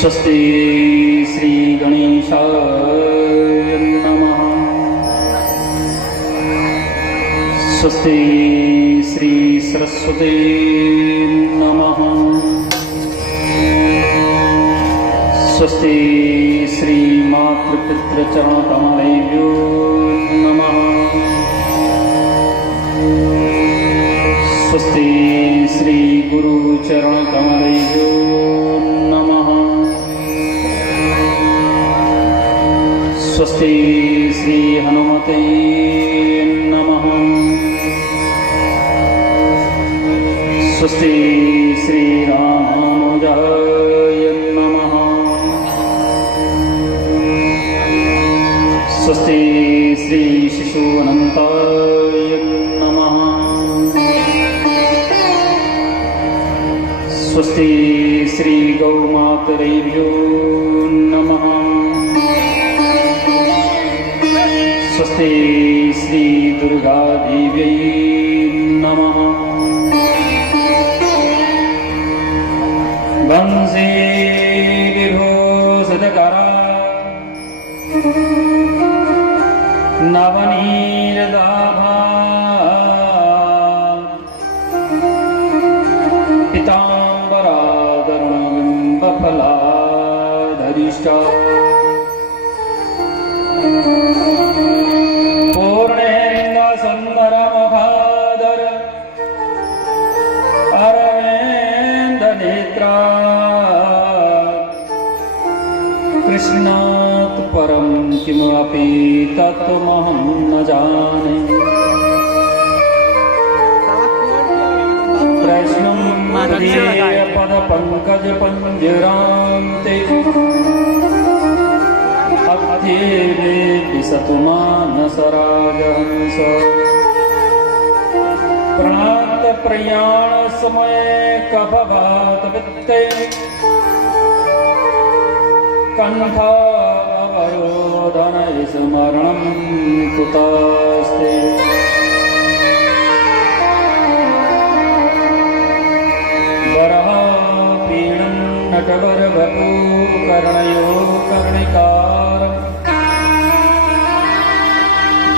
स्वस्ति श्री गणेशाय नमः। स्वस्ति श्री सरस्वती नमः। स्वस्ति श्री मातृपितृचरणकमलेभ्यो नमः। स्वस्ति श्री गुरुचरणकमलेभ्यो नमः। स्वस्ति श्री हनुमते नमः। स्वस्ति श्री रामानुजाय नमः। स्वस्ति श्री शिशुअनंताय नमः। स्वस्ति श्री गौमातरेभ्यो नमः। स्वस्ति श्री दुर्गादेव्यै नमः। वंशे विभूषितकरा नवनीरदाभा पीताम्बरादरुणबिम्बफलाधरिष्टा पूर्णेन्दुसुन्दरमुखादर अरविन्दनेत्रा कृष्णात् परं किमपि तत्त्वमहं न जाने। कृष्णं पदपङ्कजपञ्जरान्ते अध्येवे विशतु मानसराजहंस। प्रणातप्रयाणसमये कफवातवित्ते कण्ठावरोधनस्मरणं कुतस्ते। वराहपीडं नटवरवपु कर्णयो कर्णिकार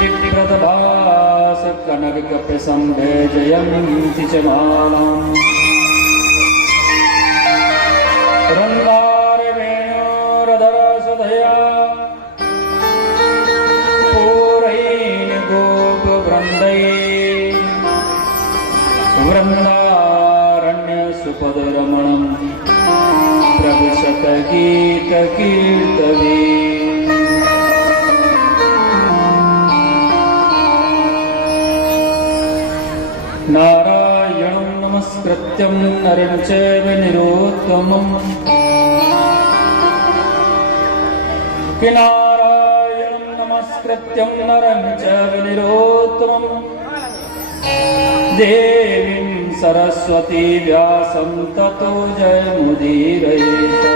बिभ्रतभास कनककपिसंभेजयन्ति च मालाम्। रन्दारवेणोरधरसुधया पूरैः गोपवृन्दैः वृन्दारण्यसुपदरमणं प्रविशतगीतकीर्तवे। नारायणं नमस्कृत्यं नरं चैव नरोत्तमम्। नारायणं नमस्कृत्यं नरं चैव नरोत्तमम्। देवीं सरस्वती व्यासं ततो जयमुदीरयेत्।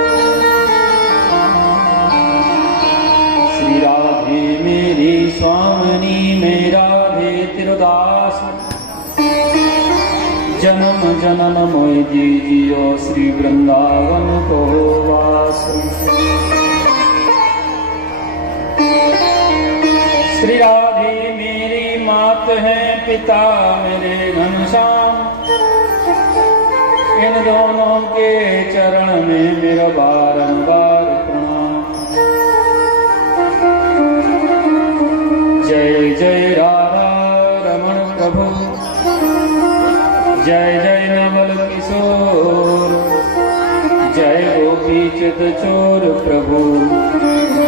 श्री राधे मेरी स्वामिनी मेरा भेतिरुदास। जन्म जनन मोय दीजियो श्री वृंदावन को वास। श्री राधे मेरी मात है पिता मेरे घनश्याम। इन दोनों के चरण में मेरा बारंबार प्रणाम। जय जय राधा रमण प्रभु जय जय नवल किशोर जय गोपी चित चोर प्रभु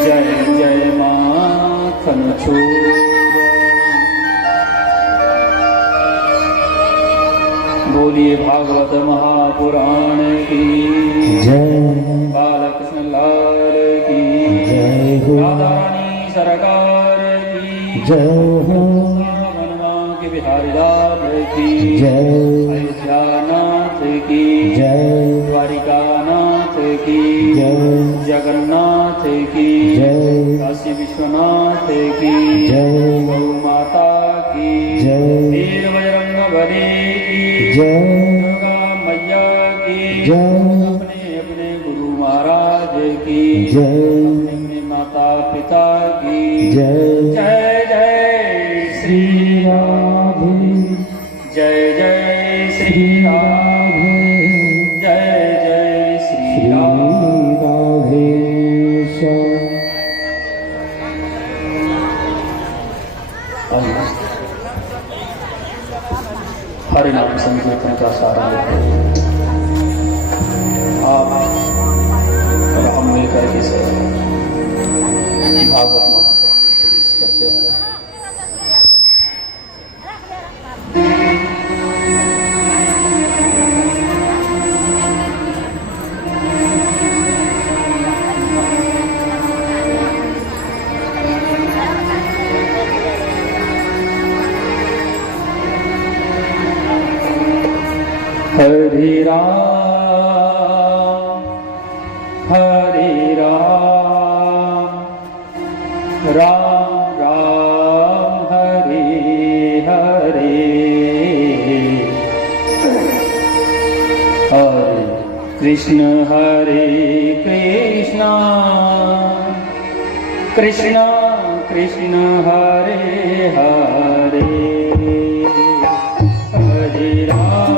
जय जय माखन चोर। बोलिए भागवत महापुराण की जय। बालकृष्ण लाल की जय। राधा रानी सरकार की जय। हनुमान के बिहारी लाल की जय। अयोध्यानाथ की जय। द्वारिकानाथ की जय। जगन्नाथ की जय। काशी विश्वनाथ की जय। गौ माता की जय। वीर बजरंगबली की जय। दुर्गा मैया की जय। अपने अपने गुरु महाराज की जय। माता पिता की जय। जय जय श्री राधे जय जय श्री राधे जय जय श्री राधे। हरि नाम संकीर्तन का सारा आप राम मिलकर के से भागवत महापुराण में प्रवेश करते हैं। हरे Ram Ram Ram Hare Hare Hare Krishna Krishna Krishna Hare Hare Hare Ram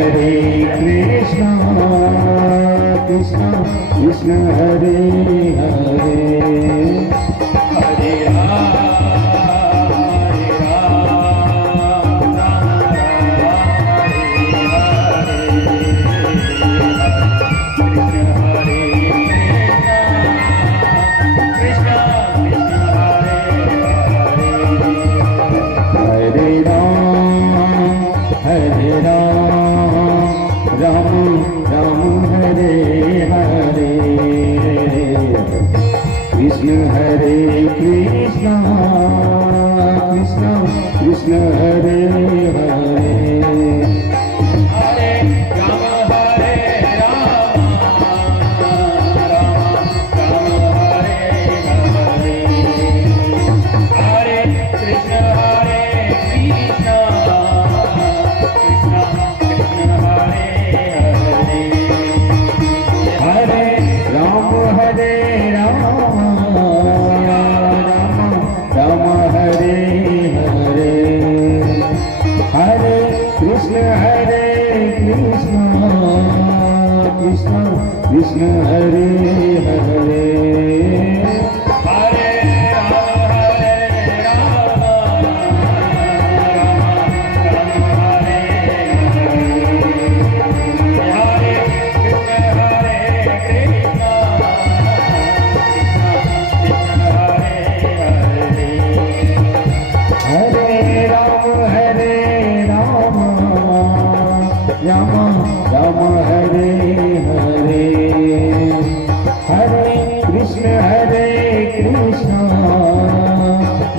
Hare Krishna Krishna Krishna Hare Hare Hare Ram Krishna हरे कृष्ण कृष्ण कृष्ण हरे हरे हरे राम राम राम हरे हरे हरे कृष्ण कृष्ण कृष्ण कृष्ण हरे हरे हरे राम राम हरे हरे हरे कृष्ण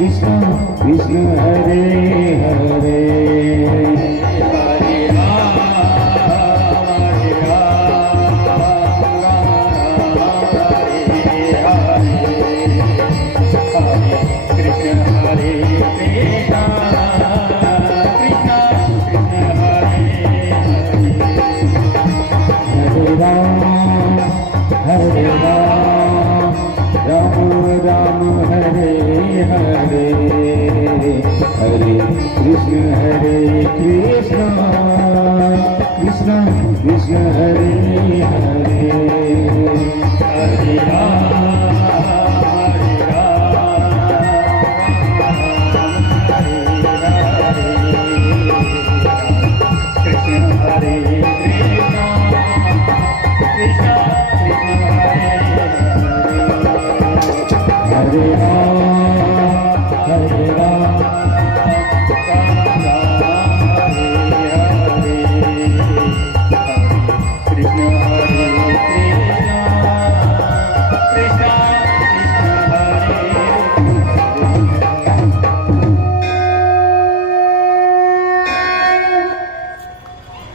कृष्ण कृष्ण हरे हरे हरे राम हरे हरे हरे राम राम राम हरे हरे हरे कृष्ण कृष्ण कृष्ण कृष्ण हरे हरे हरे राम राम हरे हरे हरे कृष्ण कृष्ण कृष्ण कृष्ण हरे हरे हरे कृष्ण हरे कृष्ण हरे राम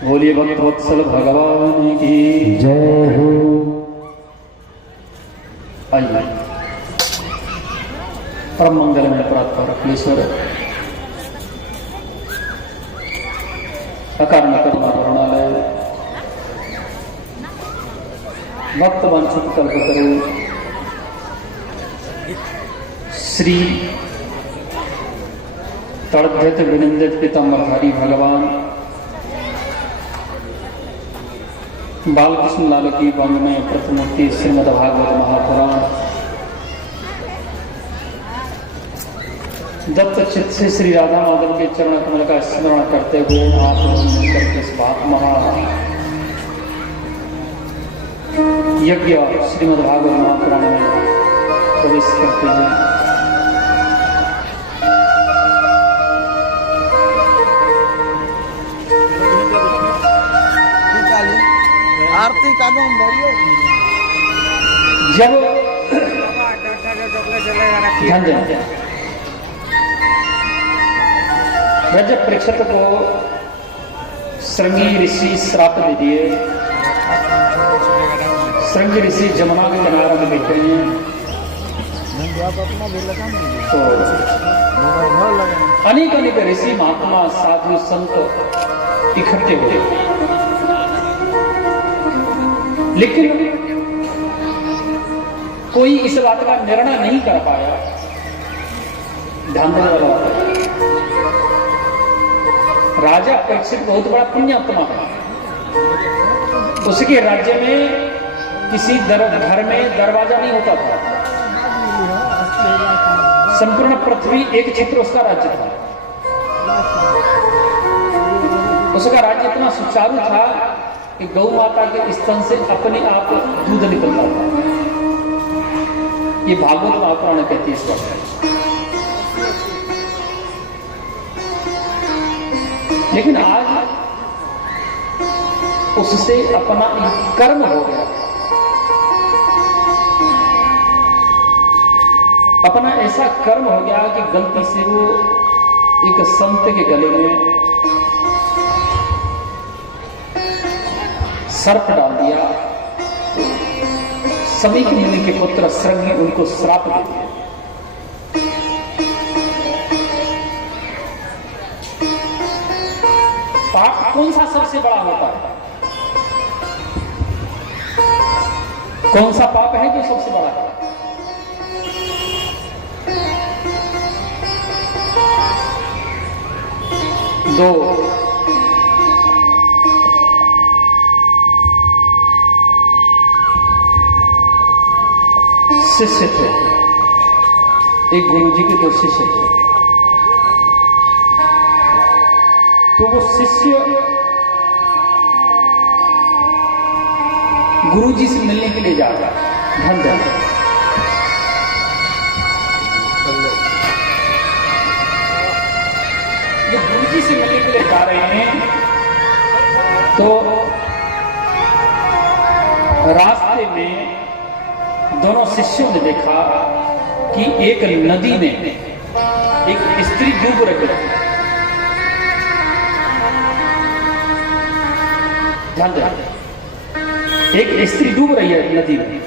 बोलिए भक्तवत्सल भगवान की जय हो। आइए परम मंगल में प्राप्त रखलेश्वर अकारण करुणा करुणालय भक्त वांछित कल्पतरु श्री तड़ध्यत विनिंदित पीताम्बरधारी भगवान बालकृष्ण लाल की वंग में प्रतिमूर्ति श्रीमद् भागवत महापुराण दत्त चित्त से श्री राधा माधव के चरण कमल का स्मरण करते हुए आप मिलकर के इस महा यज्ञ श्रीमद् भागवत महापुराण में प्रवेश करते हैं। आरती का दम बढ़ियो जब रजत परीक्षित को श्रृंगी ऋषि श्राप दे दिए। श्रृंगी ऋषि जमुना के किनारे में बैठे हैं तो अनेक अनेक ऋषि महात्मा साधु संत इकट्ठे हुए, लेकिन कोई इस बात का निर्णय नहीं कर पाया। ध्यान देने वाला बात है, राजा परीक्षित बहुत बड़ा पुण्यात्मा है। उसके राज्य में किसी घर में दरवाजा नहीं होता था। संपूर्ण पृथ्वी एक क्षेत्र उसका राज्य था। उसका राज्य इतना सुचारू था कि गौ माता के स्तन से अपने आप दूध निकलता था। ये भागवत महापुराण कहती है इस वक्त। लेकिन आज उससे अपना एक कर्म हो गया, अपना ऐसा कर्म हो गया कि गलती से वो एक संत के गले में सर्प डाल दिया। सभी के मुनि के पुत्र श्रृंगी उनको श्राप दे दिया। पाप कौन सा सबसे बड़ा होता है? कौन सा पाप है जो सबसे बड़ा है? दो शिष्य थे, एक गुरुजी के दो शिष्य थे। तो वो शिष्य गुरुजी से मिलने के लिए जा रहा है, धन धन। ये गुरुजी से मिलने के लिए जा रहे हैं, तो रास्ते में दोनों शिष्यों ने देखा कि एक नदी में एक स्त्री डूब रही है। ध्यान दें, एक स्त्री डूब रही है नदी में।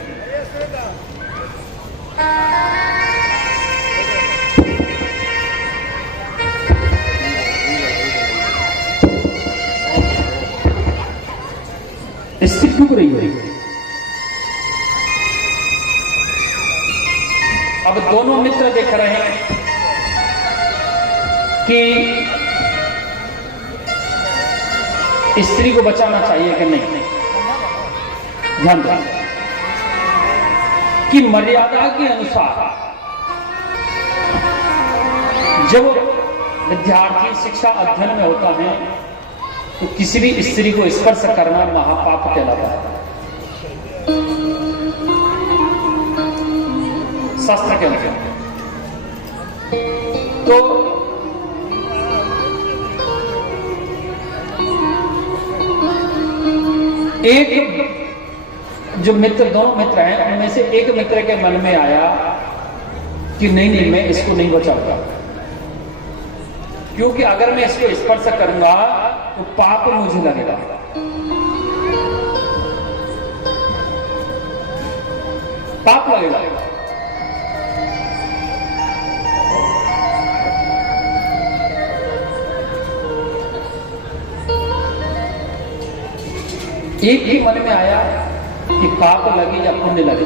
स्त्री डूब रही है। अब दोनों मित्र देख रहे हैं कि स्त्री को बचाना चाहिए कि नहीं। ध्यान दें कि मर्यादा के अनुसार जब विद्यार्थी शिक्षा अध्ययन में होता है तो किसी भी स्त्री को स्पर्श करना महापाप कहलाता है, शास्त्र के अनुसार। तो एक जो मित्र, दोनों मित्र हैं, उनमें से एक मित्र के मन में आया कि नहीं मैं इसको नहीं बचाऊंगा, क्योंकि अगर मैं इसको स्पर्श करूंगा तो पाप मुझे लगेगा। पाप लगेगा। एक ही मन में आया कि पाप लगे या पुण्य लगे,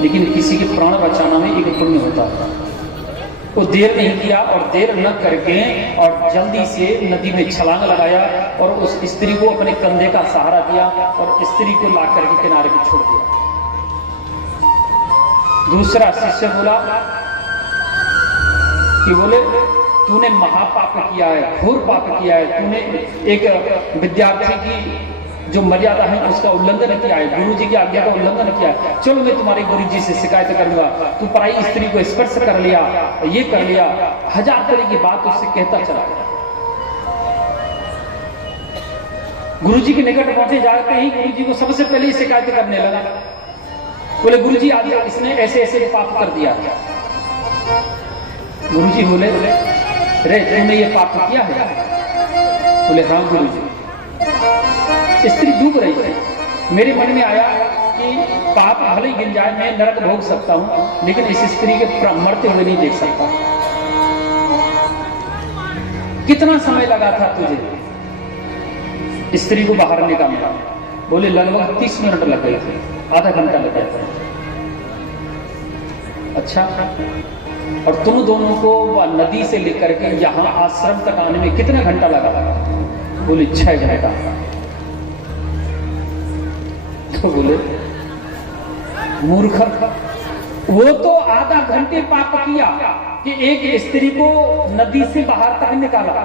लेकिन किसी के प्राण बचाना में एक पुण्य होता है। वो देर नहीं किया और देर न करके और जल्दी से नदी में छलांग लगाया और उस स्त्री को अपने कंधे का सहारा दिया और स्त्री को ला करके किनारे पे छोड़ दिया। दूसरा शिष्य बोला कि बोले तूने महापाप किया है, घोर पाप किया है, तूने एक विद्यार्थी की जो मर्यादा है उसका उल्लंघन किया है, गुरुजी की आज्ञा का उल्लंघन किया है। चलो मैं तुम्हारे गुरुजी से शिकायत करूंगा, तू पराई स्त्री को स्पर्श कर लिया, ये कर लिया, हजार तरह की बात उससे कहता चला। गुरुजी के निकट पहुंचे, जाते ही गुरुजी को सबसे पहले ही शिकायत करने लगा। बोले गुरुजी आज इसने ऐसे ऐसे पाप कर दिया। गुरुजी बोले रे तुमने ये पाप किया है? बोले हाँ गुरुजी। स्त्री डूब रही है, मेरे मन में आया कि पाप भले ही गिन जाए, मैं नरक भोग सकता हूं, लेकिन इस स्त्री के मरते हुए नहीं देख सकता। कितना समय लगा था तुझे स्त्री को बाहर निकालने? बोले लगभग 30 मिनट लग गए थे, आधा घंटा लग गया था। अच्छा, और तुम दोनों को नदी से लेकर के यहां आश्रम तक आने में कितना घंटा लगा? बोले 6 घंटा। तो बोले मूर्ख, वो तो आधा घंटे पाप किया कि एक स्त्री को नदी से बाहर तक निकाला,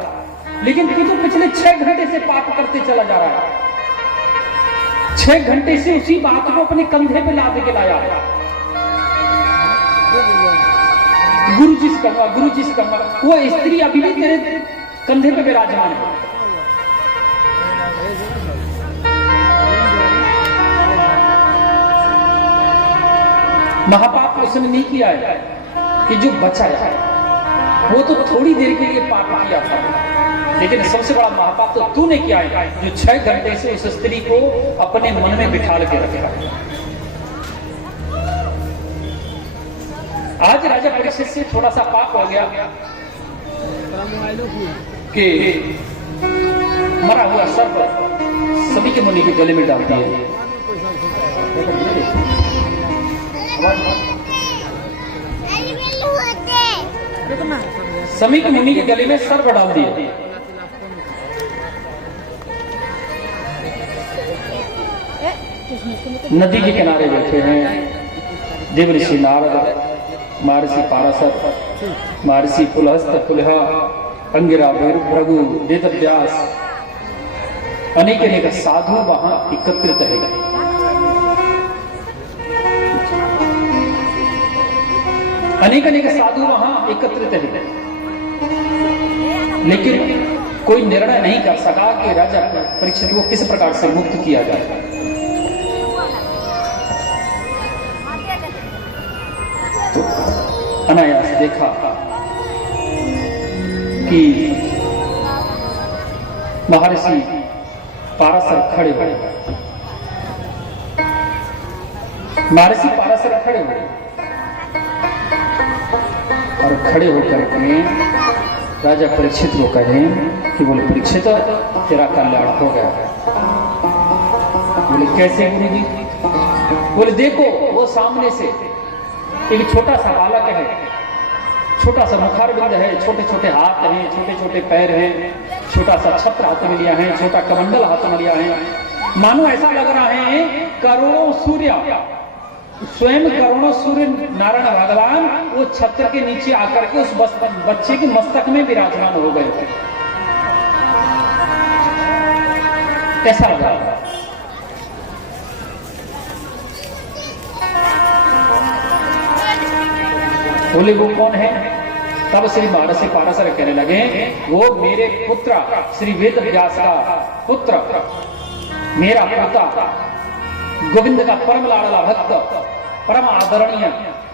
लेकिन तू तो पिछले 6 घंटे से पाप करते चला जा रहा है। 6 घंटे से उसी बात को अपने कंधे पे लाद के लाया। गुरु जी से कहूंगा, गुरु जी से कहूंगा, वो स्त्री अभी भी तेरे कंधे पे विराजमान है। महापाप उसने नहीं किया है कि जो बचा है, वो तो थोड़ी देर के लिए पाप किया था, लेकिन सबसे बड़ा महापाप तो तूने किया है जो 6 घंटे से उस स्त्री को अपने मन में बिठा के रखेगा। आज राजा परीक्षित से थोड़ा सा पाप हो गया कि मरा हुआ सर्प सभी के मुनि के गले में डाल दिया। सभी के मुनि के गले में सर्प डाल दिया। नदी के किनारे बैठे हैं देवऋषि नारद, महर्षि पाराशर, महर्षि पुलहस्त, पुलहा, अंगिरा, भृगु, वेदव्यास, अनेक अनेक साधु वहां एकत्रित है। अनेक अनेक साधु वहां एकत्रित है, लेकिन कोई निर्णय नहीं कर सका कि राजा परीक्षित को किस प्रकार से मुक्त किया जाए। तो अनायास देखा कि महर्षि पाराशर खड़े हुए, महर्षि पाराशर खड़े हुए और खड़े होकर के राजा परीक्षित को कहें कि बोले परीक्षित तेरा कल्याण हो गया। बोले कैसे गुरु जी? बोले देखो वो सामने से एक छोटा सा बालक है, छोटा सा मुखारबिंद है, छोटे छोटे हाथ हैं, छोटे छोटे पैर हैं, छोटा सा छत्र हाथ में लिया है, छोटा कमंडल हाथ में लिया है, मानो ऐसा लग रहा है करोड़ों सूर्य, स्वयं करोड़ों सूर्य नारायण भगवान वो छत्र के नीचे आकर के उस बच्चे के मस्तक में विराजमान हो गए थे। ऐसा लग रहा। बोले वो कौन है? तब श्री महर्षि पाराशर कहने लगे वो मेरे पुत्र श्री वेद व्यास का पुत्र, मेरा पिता गोविंद का परम लाडला भक्त, परम आदरणीय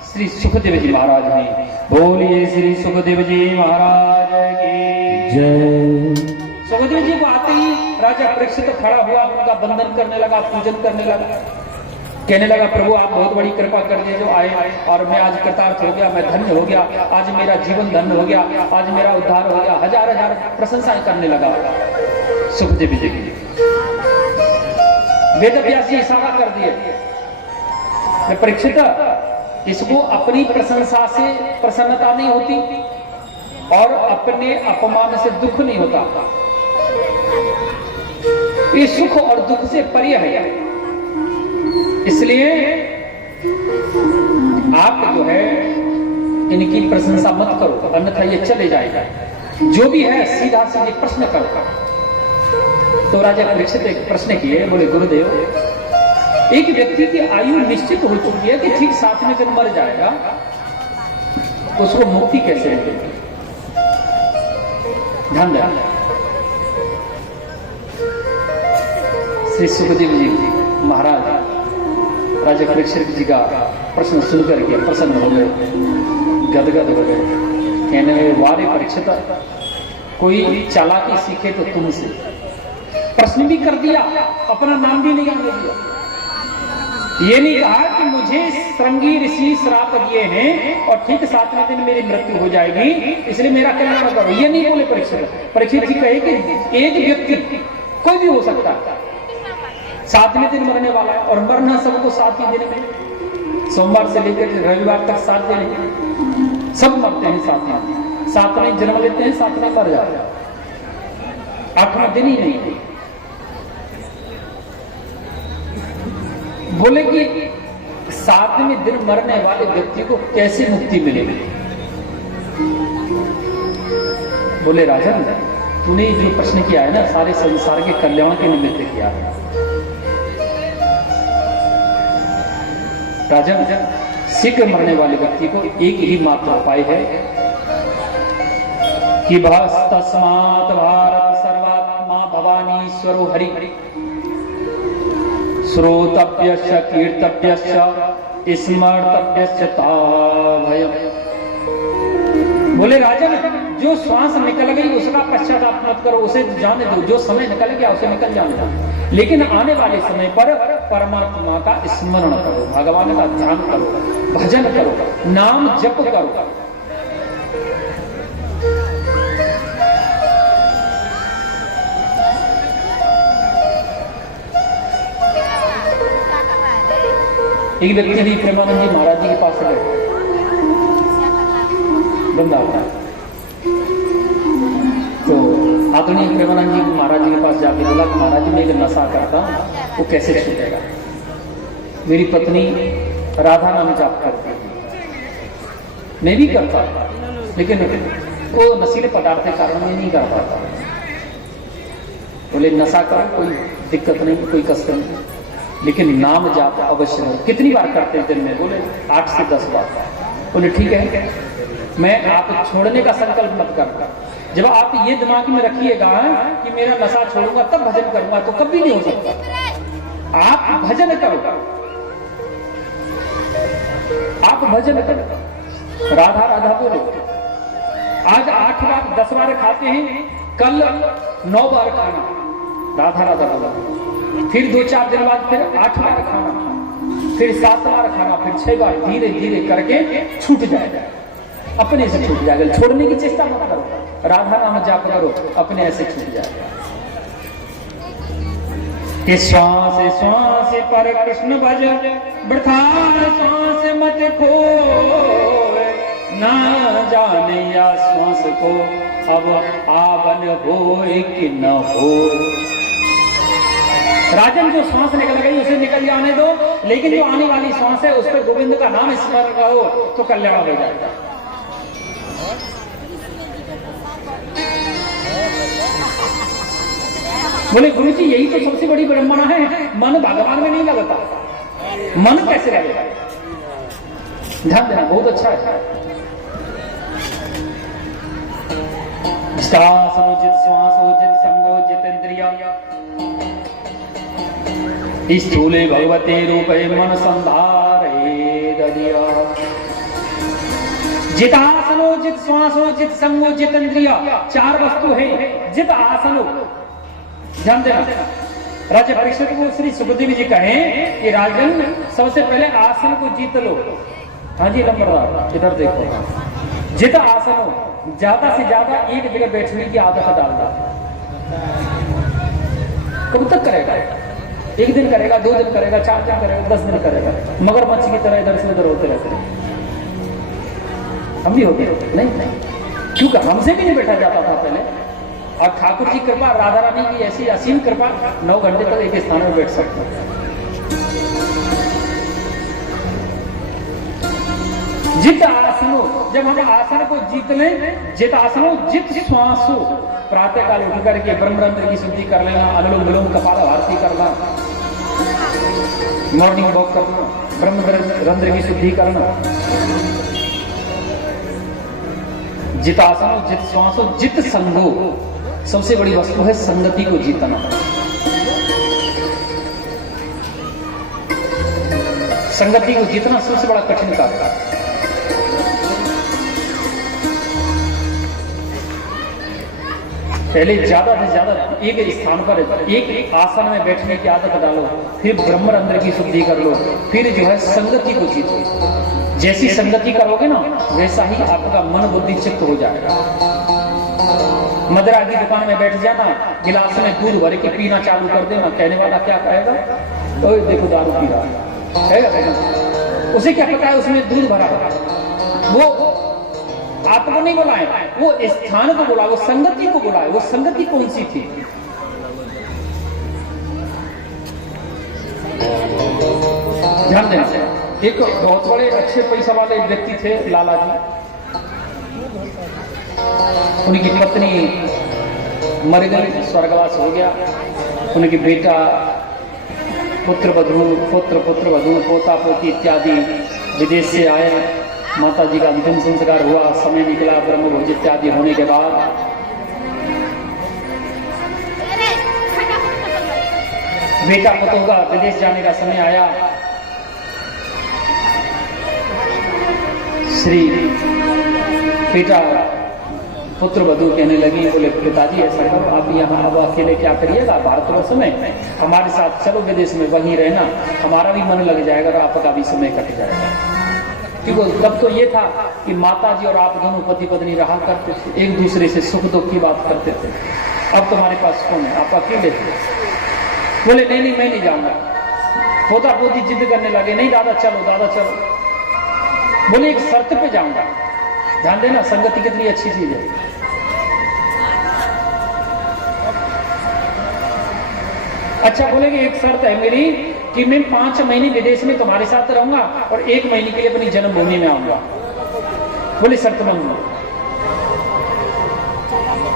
श्री सुखदेव जी महाराज हैं। बोलिए श्री सुखदेव जी महाराज की जय। सुखदेव जी को आते ही राजा परीक्षित खड़ा हुआ, उनका वंदन करने लगा, पूजन करने लगा, कहने लगा प्रभु आप बहुत बड़ी कृपा कर दिए जो आए, और मैं आज कृतार्थ हो गया, मैं धन्य हो गया, आज मेरा जीवन धन्य हो गया, आज मेरा उद्धार हो गया। हजार हजार प्रशंसाएं करने लगा सुखदेव जी की। वेदव्यास जी इशारा कर दिए परीक्षित इसको अपनी प्रशंसा से प्रसन्नता नहीं होती और अपने अपमान से दुख नहीं होता, ये सुख और दुख से परे है। इसलिए आप जो है इनकी प्रशंसा मत करो, अन्यथा ये चले जाएगा। जो भी है सीधा सीधे प्रश्न करो। तो राजा परीक्षित एक प्रश्न किए, बोले गुरुदेव एक व्यक्ति की आयु निश्चित हो चुकी है कि ठीक 7वें दिन मर जाएगा, उसको मुक्ति कैसे मिलेगी? ध्यान दें। श्री सुखदेव जी महाराज राजा परीक्षित जी का प्रश्न सुनकर के प्रसन्न हो गए, गदगद हो गए, कहने लगे वारे परीक्षित कोई चालाकी सीखे तो तुमसे। प्रश्न भी कर दिया, अपना नाम भी नहीं आने दिया, ये नहीं कहा कि मुझे श्रृंगी ऋषि श्राप दिए हैं और ठीक 7वें दिन मेरी मृत्यु हो जाएगी इसलिए मेरा कल्याण करो, ये नहीं बोले परीक्षित। परीक्षित जी कहे कि एक व्यक्ति कोई भी हो सकता है 7वें दिन मरने वाला है, और मरना सबको 7 ही दिन में, सोमवार से लेकर रविवार तक 7 दिन सब मरते हैं 7वें जन्म लेते हैं, 7वें मर जाते हैं, 8वां दिन ही नहीं। बोले कि 7वें दिन मरने वाले व्यक्ति को कैसे मुक्ति मिलेगी? बोले राजन, तूने जो प्रश्न किया है ना, सारे संसार के कल्याण के निमित्त किया है। राजन, शीघ्र मरने वाले व्यक्ति को एक ही मात्र उपाय है कि बस तस्मात् भारत सर्वात्मा भवानीश्वरो हरि श्रोतव्यश्च कीर्तव्यश्च स्मर्तव्यश्च ताभयम्। बोले राजन, जो श्वास निकल गई उसका पश्चाताप मत करो, उसे जाने दो। जो समय निकल गया उसे निकल जाने दो, लेकिन आने वाले समय पर परमात्मा का स्मरण करो, भगवान का ध्यान करो, भजन करो, नाम जप करो। एक व्यक्ति भी प्रेमानंद जी महाराज जी के पास गए वृंदावन, तो आदरणीय प्रेमानंद जी महाराज जी के पास जाके बोला कि महाराज जी मैं एक नशा करता हूं, वो कैसे छूटेगा? मेरी पत्नी राधा नाम जाप करती है, मैं भी करता लेकिन वो नशीले पदार्थ के कारण मैं नहीं कर पाता। बोले नशा करो, कोई दिक्कत नहीं, कोई कष्ट नहीं, लेकिन नाम जाप अवश्य हो। कितनी बार करते हैं दिन में? बोले 8 से 10 बार। बोले ठीक है, मैं आप छोड़ने का संकल्प मत करना। जब आप ये दिमाग में रखिएगा कि मेरा नशा छोड़ूंगा तब भजन करूंगा, तो कभी नहीं हो सकता। आप भजन करो, आप भजन करो, राधा राधा बोलो। आज 8 बार 10 बार खाते हैं, कल 9 बार खाना, राधा राधा बोलो। फिर 2-4 दिन बाद फिर 8 बार खाना, फिर 7 बार खाना, फिर 6 बार, धीरे धीरे करके छूट जाएगा, अपने से छूट जाएगा। छोड़ने की चेष्टा मत करो, राधा नाम जाप करो, अपने ऐसे छूट जाएगा। कि श्वास श्वास पर कृष्ण भज, वृथा श्वास मत खोए, ना जाने या श्वास को अब आवन होए कि न हो। राजन, जो श्वास निकल गई उसे निकल जाने दो, लेकिन जो आने वाली श्वास है उस पर गोविंद का नाम स्मरण करो तो कल्याण हो जाएगा। बोले गुरु जी यही तो सबसे बड़ी विडंबना है, मन भगवान में नहीं लगता, मन कैसे लगेगा? ध्यान देना, बहुत अच्छा है। श्वासोजित श्वासोजित संगोजित इंद्रिया, स्थूले भगवते रूपे मन संधारे ददिया। जित आसनो जित श्वासो जित संगो जित इंद्रिया, 4 वस्तु है। जित आसनो, ध्यान देना, राजा परीक्षित को श्री सुखदेव जी कहें कि राजन सबसे पहले आसन को जीत लो। हाँ जी नंबरदार, इधर देखो। जित आसनो, ज्यादा से ज्यादा एक जगह बैठने की आदत डालना। कब तक करेगा? 1 दिन करेगा, 2 दिन करेगा, 4 दिन करेगा, 10 दिन करेगा, मगरमच्छ की तरह इधर से उधर होते रहते हैं। हम भी होते नहीं, क्योंकि हमसे भी नहीं बैठा जाता था पहले। और ठाकुर जी कृपा, राधा रानी की ऐसी असीम कृपा, 9 घंटे तक एक स्थान में बैठ सकते हैं। जित आसनो, जब हम आसन को जीत लें, जित आसनो जित श्वासो, प्रातः काल उठ करके ब्रह्मरंध्र की शुद्धि कर लेना, अनुलोम विलोम कपाल भारती करना, मॉर्निंग वॉक करना, ब्रह्मरंध्र की शुद्धि करना। जित आसनो जित श्वासो जित संगो, सबसे बड़ी वस्तु है संगति को जीतना। संगति को जीतना सबसे बड़ा कठिन कार्य है। पहले ज्यादा से ज्यादा एक स्थान पर एक आसन में बैठने की आदत डालो, फिर ब्रह्मरंध्र की शुद्धि कर लो, फिर जो है संगति को जीतो। जैसी संगति करोगे ना वैसा ही आपका मन बुद्धि चित्त हो जाएगा। मदिरा की दुकान में बैठ जाना, गिलास में दूध भर के पीना चालू कर देना, कहने वाला क्या कहेगा? तो देखो दारू पी रहा है, उसे क्या पता है उसमें दूध भरा है। वो आपको नहीं बुलाए, वो स्थान को बुला, वो संगति को बुलाए। वो संगति कौन सी थी? ध्यान देना। एक बहुत बड़े अच्छे पैसा वाले व्यक्ति थे लाला जी। उनकी पत्नी मर गई, स्वर्गवास हो गया। उनके बेटा पुत्र वधू पोता पोती इत्यादि विदेश से आए। माता जी का अंतिम संस्कार हुआ, समय निकला ब्रह्म भोज इत्यादि होने के बाद बेटा पुतों का विदेश जाने का समय आया। श्री बेटा पुत्र वधू कहने लगी, बोले पिताजी ऐसा करो, आप यहाँ अब अकेले क्या करिएगा भारतवर्ष में, हमारे साथ चलो विदेश में, वहीं रहना, हमारा भी मन लग जाएगा और आपका भी समय कट जाएगा। क्योंकि तब तो ये था कि माता जी और आप दोनों पति पत्नी रहा करते थे, एक दूसरे से सुख दुख की बात करते थे। अब तुम्हारे पास कौन है, आप अकेले थे। बोले नहीं मैं नहीं जाऊंगा। पोता पोती जिद करने लगे, नहीं दादा चलो। बोले एक शर्त पे जाऊंगा। ध्यान देना, संगति कितनी अच्छी चीज है। अच्छा, बोले कि एक शर्त है मेरी कि मैं 5 महीने विदेश में तुम्हारे साथ रहूंगा और 1 महीने के लिए अपनी जन्मभूमि में आऊंगा। बोले शर्त मंजूर।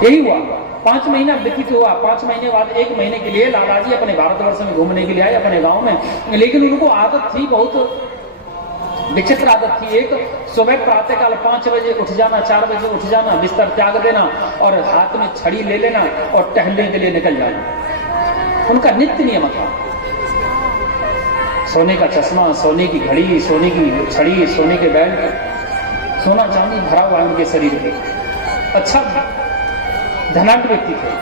यही हुआ, 5 महीना व्यतीत हुआ। 5 महीने बाद 1 महीने के लिए लाला जी अपने भारतवर्ष में घूमने के लिए आए, अपने गांव में। लेकिन उनको आदत थी, बहुत विचित्र आदत थी। एक, सुबह प्रातःकाल 5 बजे उठ जाना, 4 बजे उठ जाना, बिस्तर त्याग देना और हाथ में छड़ी ले लेना और टहलने के लिए निकल जाना। उनका नित्य नियम था। सोने का चश्मा, सोने की घड़ी, सोने की छड़ी, सोने के बेल्ट, सोना चांदी भरा हुआ है उनके शरीर में। अच्छा धनाढ्य व्यक्ति थे।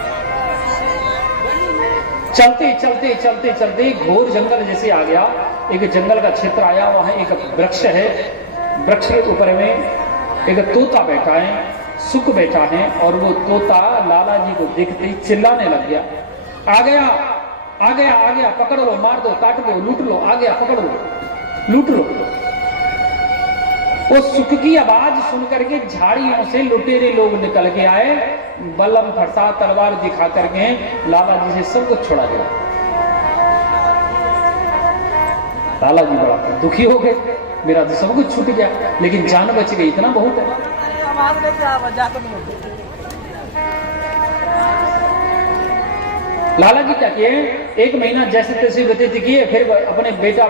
चलते घोर जंगल जैसे आ गया, एक जंगल का क्षेत्र आया, वहां एक वृक्ष है। वृक्ष के ऊपर में एक तोता बैठा है, सुक बैठा है, और वो तोता लाला जी को देखते ही चिल्लाने लग गया, आ गया, पकड़ लो, मार दो, काट लो, लूट लो, आ गया, पकड़ लो, लूट लो। वो सुख की आवाज सुनकर के झाड़ियों से लुटेरे लोग निकल के आए, बल्लम फरसा तलवार दिखा करके लाला जी से सब कुछ छुड़ा दिया। लाला जी बड़ा दुखी हो गए, मेरा तो सब कुछ छूट गया, लेकिन जान बच गई, इतना बहुत है। लाला जी क्या किए, 1 महीना जैसे तैसे व्यतीत किए, फिर अपने बेटा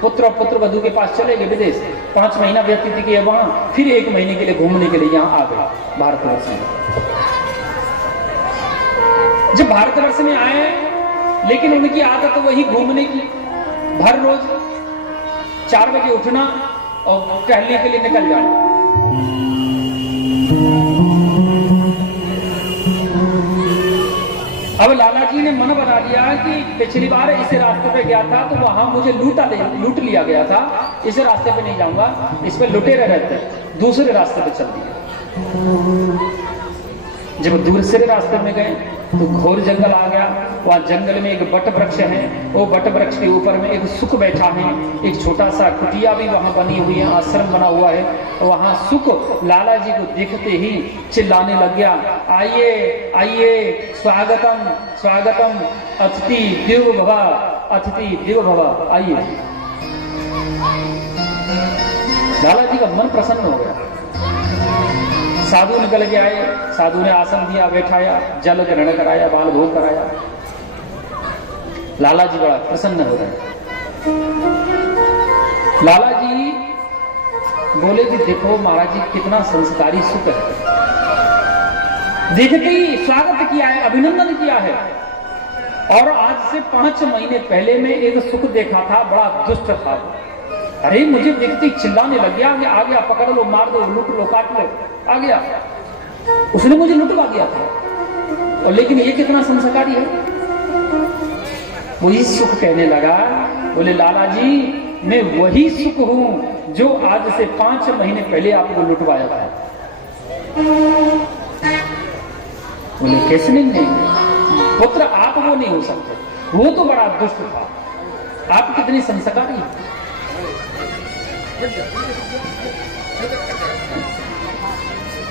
पुत्र वधू के पास चले गए विदेश। 5 महीना व्यतीत किए वहां, फिर 1 महीने के लिए घूमने के लिए यहाँ आ गए भारतवर्ष में। जब भारतवर्ष में आए, लेकिन उनकी आदत वही घूमने की, हर रोज 4 बजे उठना और टहलने के लिए निकल जाना। अब लाला जी ने मन बना लिया कि पिछली बार इस रास्ते पे गया था तो वहां मुझे लूट लिया गया था, इस रास्ते पे नहीं जाऊंगा, इस पे लुटेरे रहते, दूसरे रास्ते पे चल दिया। जब दूसरे रास्ते में गए तो घोर जंगल आ गया। वहां जंगल में एक बट वृक्ष है, वो बट वृक्ष के ऊपर में एक सुक बैठा है, एक छोटा सा कुटिया भी वहां बनी हुई है, आश्रम बना हुआ है। वहां सुक लाला जी को देखते ही चिल्लाने लग गया, आइए, स्वागतम अतिथि देव भव, आइए। लाला जी का मन प्रसन्न हो गया। साधु निकल के आए, साधु ने आसन दिया, बैठाया, जल ग्रहण कराया, बाल भोग कराया। लाला जी बड़ा प्रसन्न हो रहे। लाला जी बोले कि देखो महाराज जी कितना संस्कारी सुख है, देखते ही स्वागत किया है, अभिनंदन किया है। और आज से 5 महीने पहले में एक सुख देखा था, बड़ा दुष्ट था। अरे मुझे देखते चिल्लाने लग गया, आ गया, पकड़ लो, मार दो, लूट लो, काट लो, आ गया। उसने मुझे लुटवा दिया था, और लेकिन ये कितना संस्कारी है। वही सुख कहने लगा, बोले लाला जी मैं वही सुख हूं जो आज से 5 महीने पहले आपको लुटवाया था। बोले कैसे नहीं, पुत्र आप वो नहीं हो सकते, वो तो बड़ा दुष्ट था, आप कितनी संस्कारी हैं।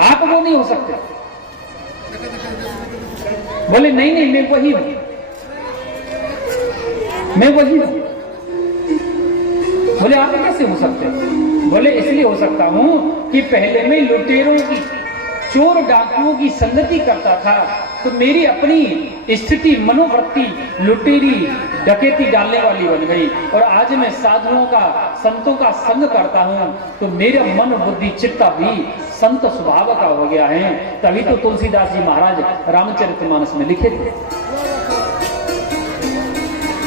आप वो नहीं हो सकते। बोले नहीं मैं वही हूं, मैं वही हूं। बोले आप कैसे हो सकते हो? बोले इसलिए हो सकता हूं कि पहले मैं लुटेरों की, चोर डाकुओं की संगति करता था, तो मेरी अपनी स्थिति, मनोवृत्ति लुटेरी डकैती डालने वाली बन गई। और आज मैं साधुओं का, संतों का संग करता हूं, तो मेरा मन बुद्धि चित्त भी संत स्वभाव का हो गया है। तभी तो तुलसीदास जी महाराज रामचरितमानस में लिखे थे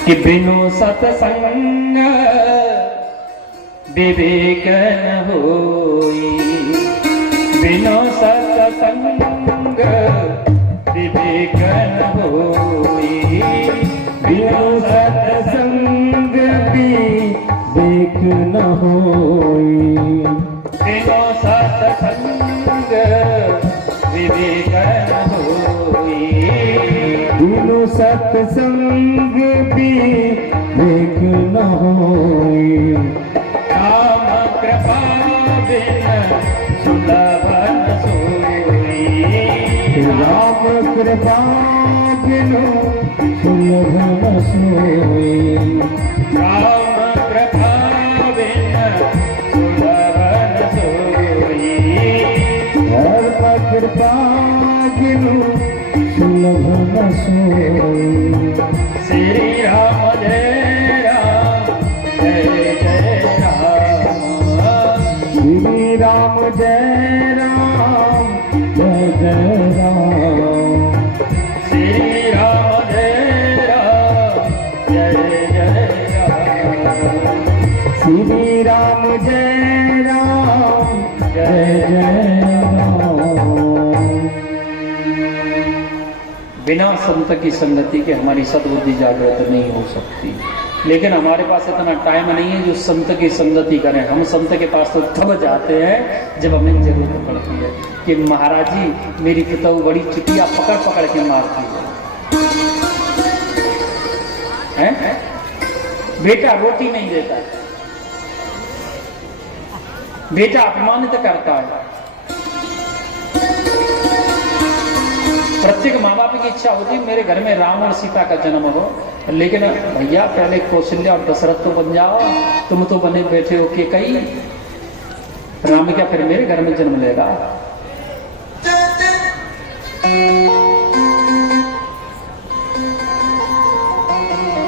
कि बिनु सतसंग विवेक न होई, बिनु सतसंग विवेक न होई, बिनु सत्संग विवेक न होई, बिनु सतसंग विवेक न होई, बिनु सत्संग विवेक न होई, राम कृपा बिन सुलभ न सोई, राम कृपा बिनु सुलभ न सोई, राम कृपा बिन सुलभ न सोई, धर्म कृपा बिनु सुलभ न सोई, श्री राम जय राम जय जय राम, श्री राम जय राम जय जय राम, श्री राम जय राम जय जय राम, श्री राम जय राम जय जय राम। बिना संत की संगति के हमारी सद्बुद्धि जागृत नहीं हो सकती। लेकिन हमारे पास इतना टाइम नहीं है जो संत की संगति करें। हम संत के पास तो तब जाते हैं जब हमें जरूरत पड़ती है कि महाराज जी मेरी पिताऊ बड़ी चिटिया पकड़ पकड़ के मारती है? बेटा रोटी नहीं देता है, बेटा अपमानित करता है। प्रत्येक माँ बाप की इच्छा होती है मेरे घर में राम और सीता का जन्म हो, लेकिन भैया पहले कौशल्या और दशरथ तो बन जाओ। तुम तो बने बैठे हो कि कई राम क्या फिर मेरे घर में जन्म लेगा?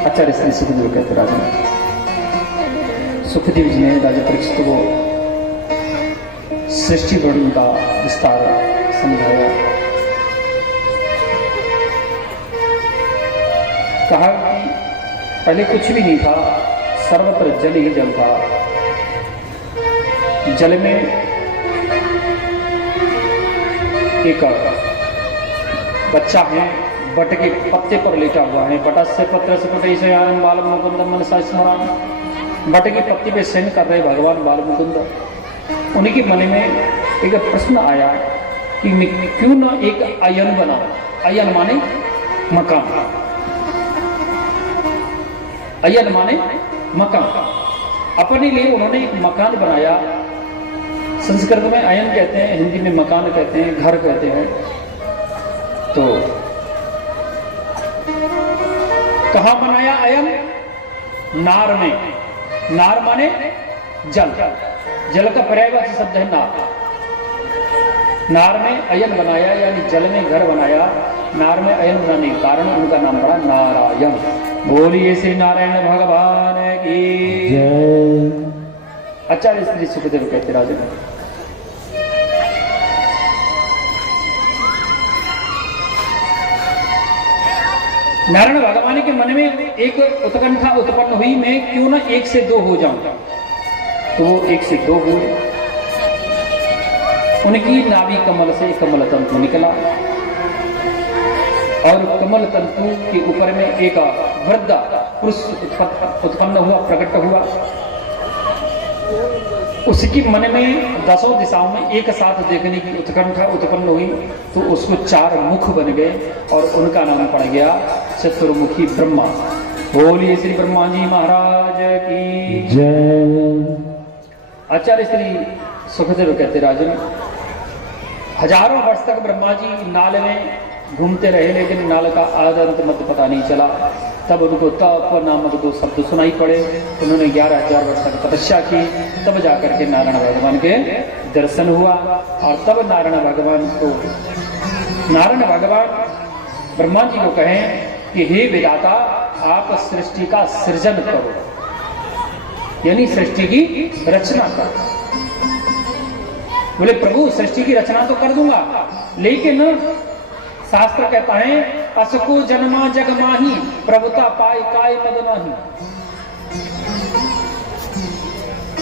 अच्छा इसलिए सुखदेव कहते राजा, सुखदेव जी ने राजा परीक्षित को सृष्टि वर्णन का विस्तार समझाया। कहा कि पहले कुछ भी नहीं था, सर्वत्र जल ही जल था। जल में एक बच्चा है, बट के पत्ते पर लेटा हुआ है। बटस्य पत्र से पटे से बाल मुकुंद मनसा स्मरण, बट की पत्ती पे सेन कर रहे भगवान बाल मुकुंद। उनके मन में एक प्रश्न आया कि क्यों न एक अयन बनाओ। अयन माने मकान, अयन माने मकान। अपने लिए उन्होंने एक मकान बनाया। संस्कृत में अयन कहते हैं, हिंदी में मकान कहते हैं, घर कहते हैं। तो कहां बनाया अयन? नार में। नार माने जल, जल का पर्यायवाची शब्द है नार। नार में अयन बनाया, यानी जल में घर बनाया। नार में अयन बनाने के कारण उनका नाम पड़ा नारायण। बोलिए श्री नारायण भगवान की जय। आचार्य श्री सुखदेव कहते राजा, नारायण भगवान के मन में एक उत्कंठा उत्पन्न हुई, मैं क्यों ना एक से दो हो जाऊं। तो वो एक से दो हुए। उनकी नाभि कमल से कमल तंतु निकला और कमल तंतु के ऊपर में एक वृद्ध पुरुष उत्पन्न हुआ, प्रकट हुआ। उसकी मन में दसों दिशाओं में एक साथ देखने की उत्कंठा उत्पन्न हुई, तो उसको चार मुख बन गए और उनका नाम पड़ गया चतुर्मुखी ब्रह्मा। बोलिए श्री ब्रह्मा जी महाराज की जय। आचार्य श्री सुखदेव कहते राजन, हजारों वर्ष तक ब्रह्मा जी नाल में घूमते रहे, लेकिन नाल का आद अंत मत पता नहीं चला। तब उनको तप नामक 2 शब्द सुनाई पड़े। उन्होंने 11,000 वर्ष तक तपस्या की, तब जाकर के नारायण भगवान के दर्शन हुआ। और तब नारायण भगवान ब्रह्मा जी को कहें कि हे विधाता, आप सृष्टि का सृजन करो, यानी सृष्टि की रचना करो। बोले प्रभु सृष्टि की रचना तो कर दूंगा, लेकिन शास्त्र कहता है असको जन्मा जग माही, प्रभुता पाए काय मद नाही।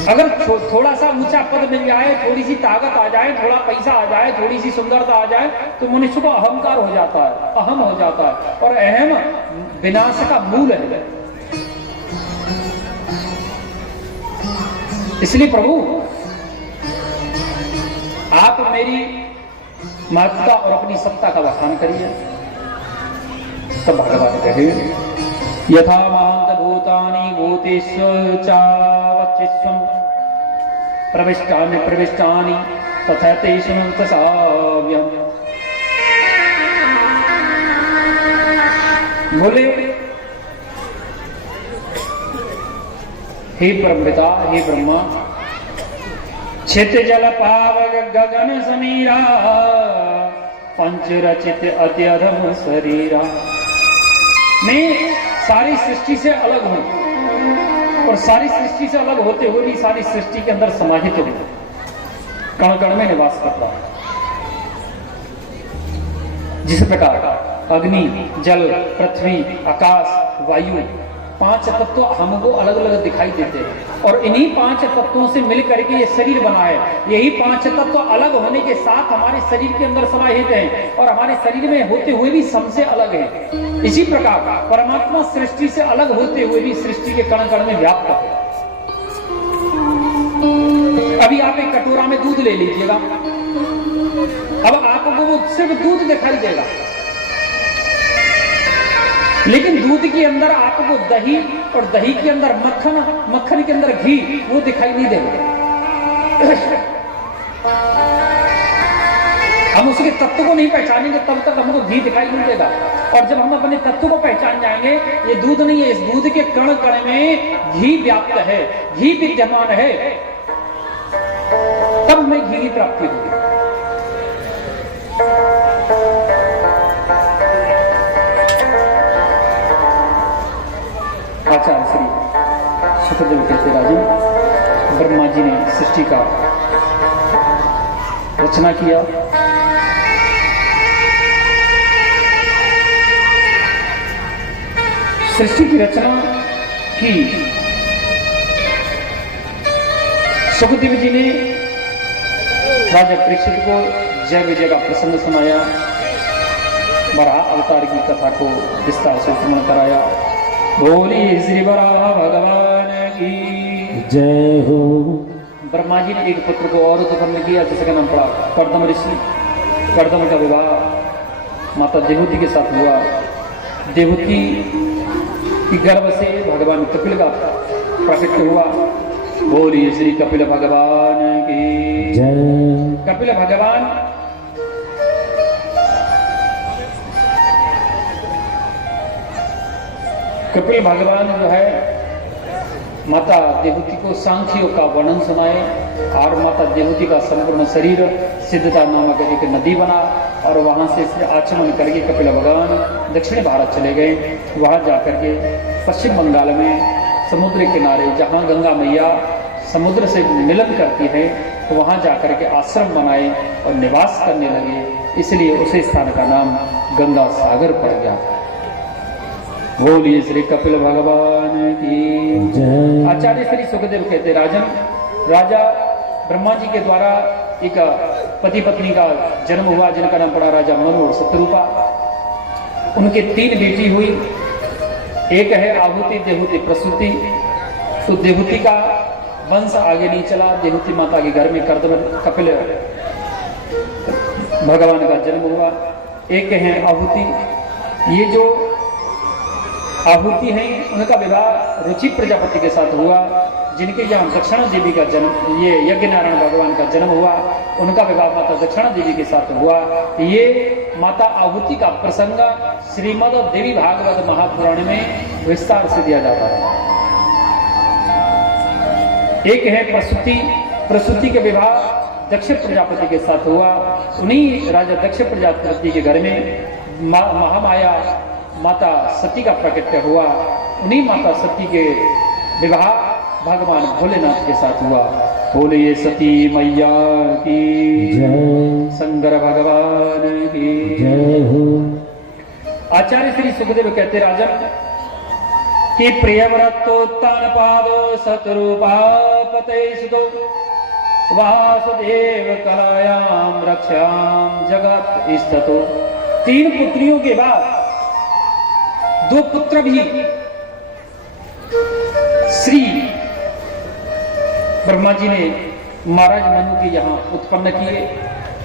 अगर थोड़ा सा ऊंचा पद मिल जाए, थोड़ी सी ताकत आ जाए, थोड़ा पैसा आ जाए, थोड़ी सी सुंदरता आ जाए, तो मनुष्य को अहंकार हो जाता है, अहम हो जाता है, और अहम विनाश का मूल है। इसलिए प्रभु आप मेरी महत्ता और अपनी सत्ता का बखान करिए। तब भगवान कहे यथा महांत भूतानि भूतेषु चावचिस्वं प्रविष्टानि तथा तेषु तसाव्यम्। बोले हे परमपिता, हे ब्रह्मा, छित जल पावक गगन समीरा, पंच रचित अति अधम शरीरा। मैं सारी सृष्टि से अलग हूं, और सारी सृष्टि से अलग होते हुए भी सारी सृष्टि के अंदर समाहित हूं, कण कण में निवास करता हूं। जिस प्रकार अग्नि, जल, पृथ्वी, आकाश, वायु 5 तत्व हमको अलग अलग दिखाई देते हैं, और इन्हीं 5 तत्वों से मिलकर के ये शरीर बना है। यही 5 तत्व अलग होने के साथ हमारे शरीर के अंदर समाहित हैं, और हमारे शरीर में होते हुए भी सबसे अलग है। इसी प्रकार परमात्मा सृष्टि से अलग होते हुए भी सृष्टि के कण कण में व्याप्त है। अभी आप एक कटोरा में दूध ले लीजिएगा, अब आपको वो सिर्फ दूध दिखाई देगा, लेकिन दूध के अंदर आपको दही, और दही के अंदर मक्खन, मक्खन के अंदर घी, वो दिखाई नहीं देगा। हम उसके तत्व को नहीं पहचानेंगे तब तक हमको घी दिखाई नहीं देगा। और जब हम अपने तत्व को पहचान जाएंगे, ये दूध नहीं है, इस दूध के कण कण में घी व्याप्त है, घी विद्यमान है, तब हमें घी की प्राप्ति होगी। आचार्य श्री शुक्रदेव कहते राजन, ब्रह्मा जी ने सृष्टि का रचना किया। सृष्टि की रचना की सुखदेव जी ने राजा परीक्षित को जय विजय का प्रसंग सुनाया, वराह अवतार की कथा को विस्तार से श्रवण कराया। बोली श्री वराह भगवान की जय हो। ब्रह्मा जी ने एक पुत्र को और उत्पन्न किया, जिसका नाम पड़ा कर्दम ऋषि। कर्दम का विवाह माता देवहूति के साथ हुआ। देवहूति की गर्भ से भगवान कपिल का प्रकट हुआ। बोलिए श्री कपिल भगवान की जय। कपिल भगवान जो है माता देवहूति को सांख्यों का वर्णन सुनाए, और माता देवहूति का संपूर्ण शरीर सिद्धता नामक एक नदी बना, और वहां से आचमन करके कपिल भगवान दक्षिण भारत चले गए। वहां जाकर के पश्चिम बंगाल में समुद्र किनारे, जहां गंगा मैया समुद्र से मिलन करती है, तो वहां जाकर के आश्रम बनाए और निवास करने लगे। इसलिए उस स्थान का नाम गंगा सागर पड़ गया। बोलिए श्री कपिल भगवान की जय। आचार्य श्री सुखदेव कहते राजन, राजा ब्रह्मा जी के द्वारा एक पति पत्नी का जन्म हुआ, जिनका नाम पड़ा राजा मनु और शत्रुपा। उनके 3 बेटी हुई, एक है आहुति, देवहूति, प्रसूति। तो देवहूति का वंश आगे नहीं चला। देवहूति माता के घर में कपिल भगवान का जन्म हुआ। एक है आहुति। ये जो आहुति हैं, उनका विवाह रुचि प्रजापति के साथ हुआ। जिनके यहाँ दक्षिणा देवी का जन्म, ये यज्ञ नारायण भगवान का जन्म हुआ, उनका विवाह माता दक्षिणा देवी के साथ हुआ। ये माता आहुति का प्रसंग श्रीमद् देवी भागवत महापुराण में विस्तार से दिया जाता है। एक है प्रसूति, प्रसूति के विवाह दक्ष प्रजापति के साथ हुआ। उन्हीं राजा दक्ष प्रजापति के घर में महामाया माता सती का प्रकट हुआ। उन्हीं माता सती के विवाह भगवान भोलेनाथ के साथ हुआ। बोलिए सती मैया की जय, शंकर भगवान की जय हो। आचार्य श्री सुखदेव कहते राजन कि प्रियव्रतोत्तान पादो सतरूपापते सुतो वासुदेव कलायाम रक्षाम जगत स्थितो। 3 पुत्रियों के बाद 2 पुत्र भी श्री ब्रह्मा जी ने महाराज मनु के यहाँ उत्पन्न किए।